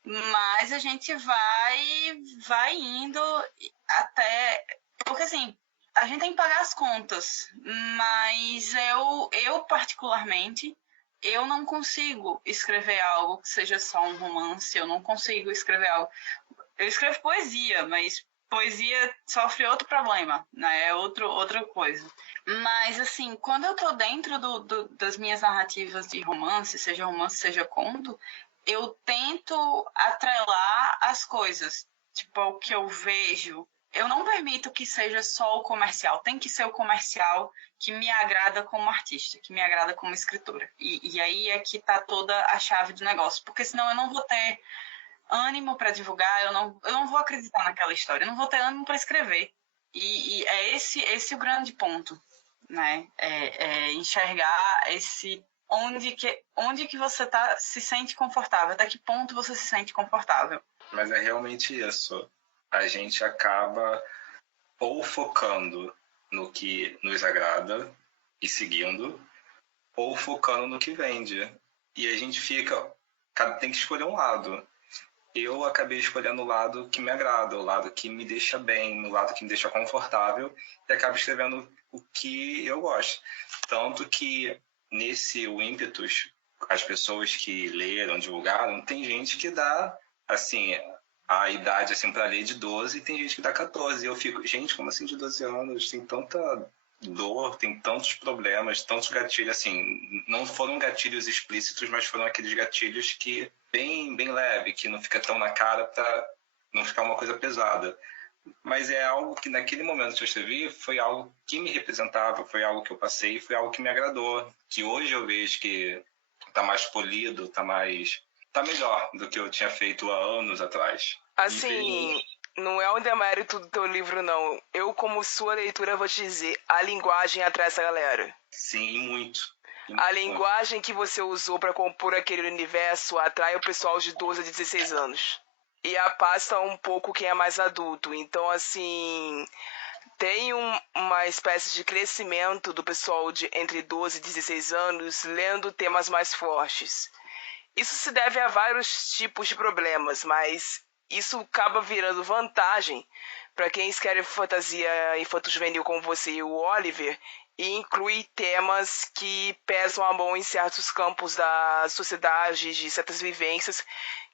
mas a gente vai indo até... Porque, assim, a gente tem que pagar as contas, mas eu particularmente, eu não consigo escrever algo que seja só um romance, eu não consigo escrever algo... Eu escrevo poesia, mas poesia sofre outro problema, né? É outra coisa. Mas, assim, quando eu tô dentro das minhas narrativas de romance, seja conto, eu tento atrelar as coisas. Tipo, o que eu vejo, eu não permito que seja só o comercial. Tem que ser o comercial que me agrada como artista, que me agrada como escritora. E aí é que tá toda a chave do negócio. Porque senão eu não vou ter ânimo para divulgar, eu não vou acreditar naquela história, eu não vou ter ânimo para escrever. E é esse o grande ponto, né? É enxergar onde que você se sente confortável, até que ponto você se sente confortável. Mas é realmente isso. A gente acaba ou focando no que nos agrada e seguindo, ou focando no que vende. E a gente tem que escolher um lado. Eu acabei escolhendo o lado que me agrada, o lado que me deixa bem, o lado que me deixa confortável, e acabo escrevendo o que eu gosto. Tanto que nesse ímpetus, as pessoas que leram, divulgaram, tem gente que dá, assim, a idade assim, para ler de 12 e tem gente que dá 14. E eu fico, gente, como assim de 12 anos? Tem tanta dor, tem tantos problemas, tantos gatilhos, assim, não foram gatilhos explícitos, mas foram aqueles gatilhos que bem leve, que não fica tão na cara para não ficar uma coisa pesada. Mas é algo que naquele momento que eu escrevi foi algo que me representava, foi algo que eu passei, foi algo que me agradou, que hoje eu vejo que tá mais polido, tá melhor do que eu tinha feito há anos atrás. Assim, não é um demérito do teu livro, não. Eu, como sua leitura, vou te dizer, a linguagem atrai essa galera. Sim, muito. A linguagem que você usou para compor aquele universo atrai o pessoal de 12 a 16 anos. E afasta um pouco quem é mais adulto. Então, assim, tem uma espécie de crescimento do pessoal de entre 12 e 16 anos lendo temas mais fortes. Isso se deve a vários tipos de problemas, mas isso acaba virando vantagem para quem escreve fantasia infanto-juvenil como você e o Oliver, e inclui temas que pesam a mão em certos campos da sociedade, de certas vivências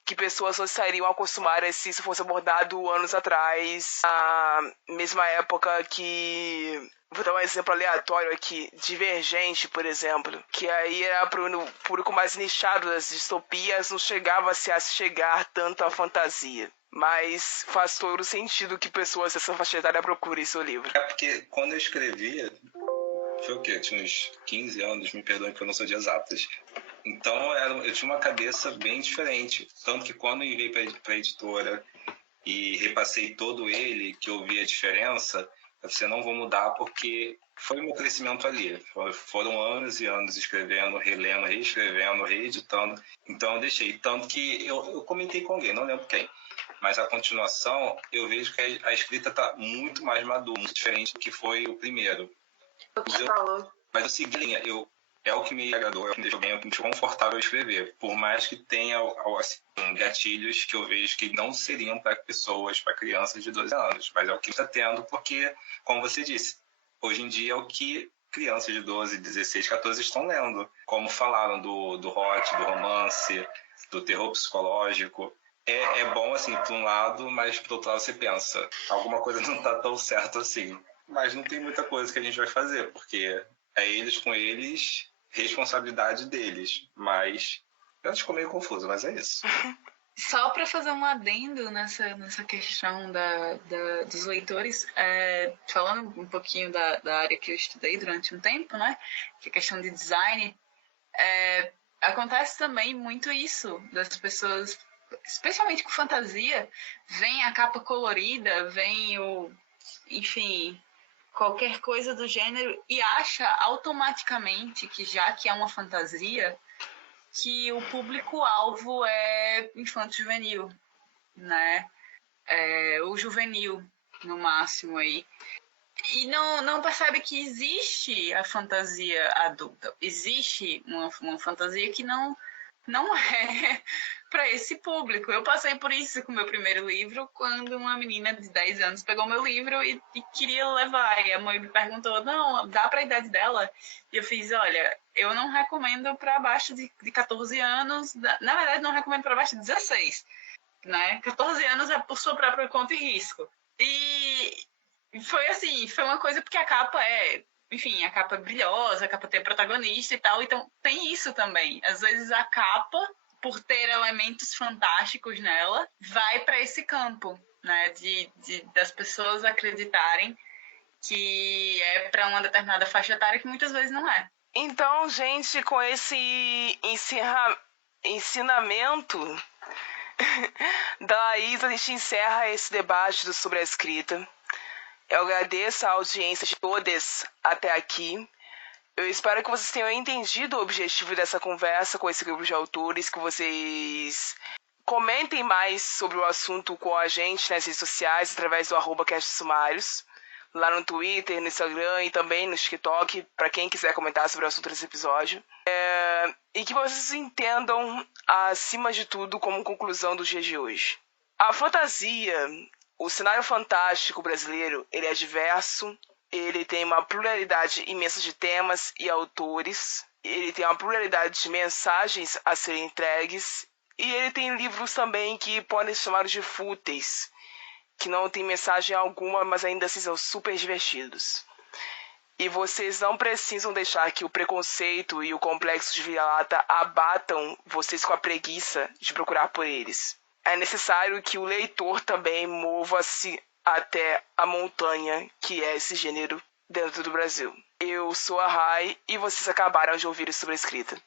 que pessoas não estariam acostumadas se isso fosse abordado anos atrás, na mesma época que... Vou dar um exemplo aleatório aqui, Divergente, por exemplo, que aí era para o público mais nichado das distopias, não chegava a se chegar tanto à fantasia. Mas faz todo sentido que pessoas dessa faixa etária procurem seu livro. É porque quando eu escrevia, foi o quê? Eu tinha uns 15 anos, me perdoem que eu não sou de exatas. Então eu tinha uma cabeça bem diferente. Tanto que quando eu enviei para a editora e repassei todo ele, que eu vi a diferença, eu falei, não vou mudar porque foi o meu crescimento ali. Foram anos e anos escrevendo, relendo, reescrevendo, reeditando. Então eu deixei. Tanto que eu comentei com alguém, não lembro quem. Mas a continuação, eu vejo que a escrita está muito mais madura, muito diferente do que foi o primeiro. Mas eu segui a linha. É o que me agradou, é o que me deixou bem, é o que me deixou confortável escrever. Por mais que tenha assim, gatilhos que eu vejo que não seriam para pessoas, para crianças de 12 anos. Mas é o que está tendo, porque, como você disse, hoje em dia é o que crianças de 12, 16, 14 estão lendo. Como falaram do hot, do romance, do terror psicológico. É bom, assim, por um lado, mas por outro lado você pensa, alguma coisa não está tão certo assim. Mas não tem muita coisa que a gente vai fazer, porque é eles com eles, responsabilidade deles. Mas eu ficou meio confuso, mas é isso. Só para fazer um adendo nessa questão dos leitores, falando um pouquinho da área que eu estudei durante um tempo, né, que é a questão de design, acontece também muito isso, das pessoas, especialmente com fantasia, vem a capa colorida, vem enfim, qualquer coisa do gênero e acha automaticamente que, já que é uma fantasia, que o público-alvo é infanto-juvenil, né? Ou juvenil, no máximo aí. E não percebe que existe a fantasia adulta. Existe uma fantasia que não é para esse público. Eu passei por isso com o meu primeiro livro, quando uma menina de 10 anos pegou meu livro e queria levar. E a mãe me perguntou, não, dá para a idade dela? E eu fiz, olha, eu não recomendo para abaixo de 14 anos. Na verdade, não recomendo para abaixo de 16. Né? 14 anos é por sua própria conta e risco. E foi assim, foi uma coisa porque a capa enfim, a capa é brilhosa, a capa tem protagonista e tal, então tem isso também. Às vezes a capa, por ter elementos fantásticos nela, vai para esse campo. né? Das pessoas acreditarem que é para uma determinada faixa etária que muitas vezes não é. Então, gente, com esse ensinamento da Laís, a gente encerra esse debate sobre a escrita. Eu agradeço a audiência de todas até aqui. Eu espero que vocês tenham entendido o objetivo dessa conversa com esse grupo de autores, que vocês comentem mais sobre o assunto com a gente nas redes sociais, através do @castsumários, lá no Twitter, no Instagram e também no TikTok, para quem quiser comentar sobre o assunto desse episódio. E que vocês entendam, acima de tudo, como conclusão dos dias de hoje. A fantasia, o cenário fantástico brasileiro, ele é diverso, ele tem uma pluralidade imensa de temas e autores, ele tem uma pluralidade de mensagens a serem entregues, e ele tem livros também que podem ser chamados de fúteis, que não tem mensagem alguma, mas ainda assim são super divertidos. E vocês não precisam deixar que o preconceito e o complexo de vira-lata abatam vocês com a preguiça de procurar por eles. É necessário que o leitor também mova-se até a montanha que é esse gênero dentro do Brasil. Eu sou a Rai e vocês acabaram de ouvir sobre a escrita.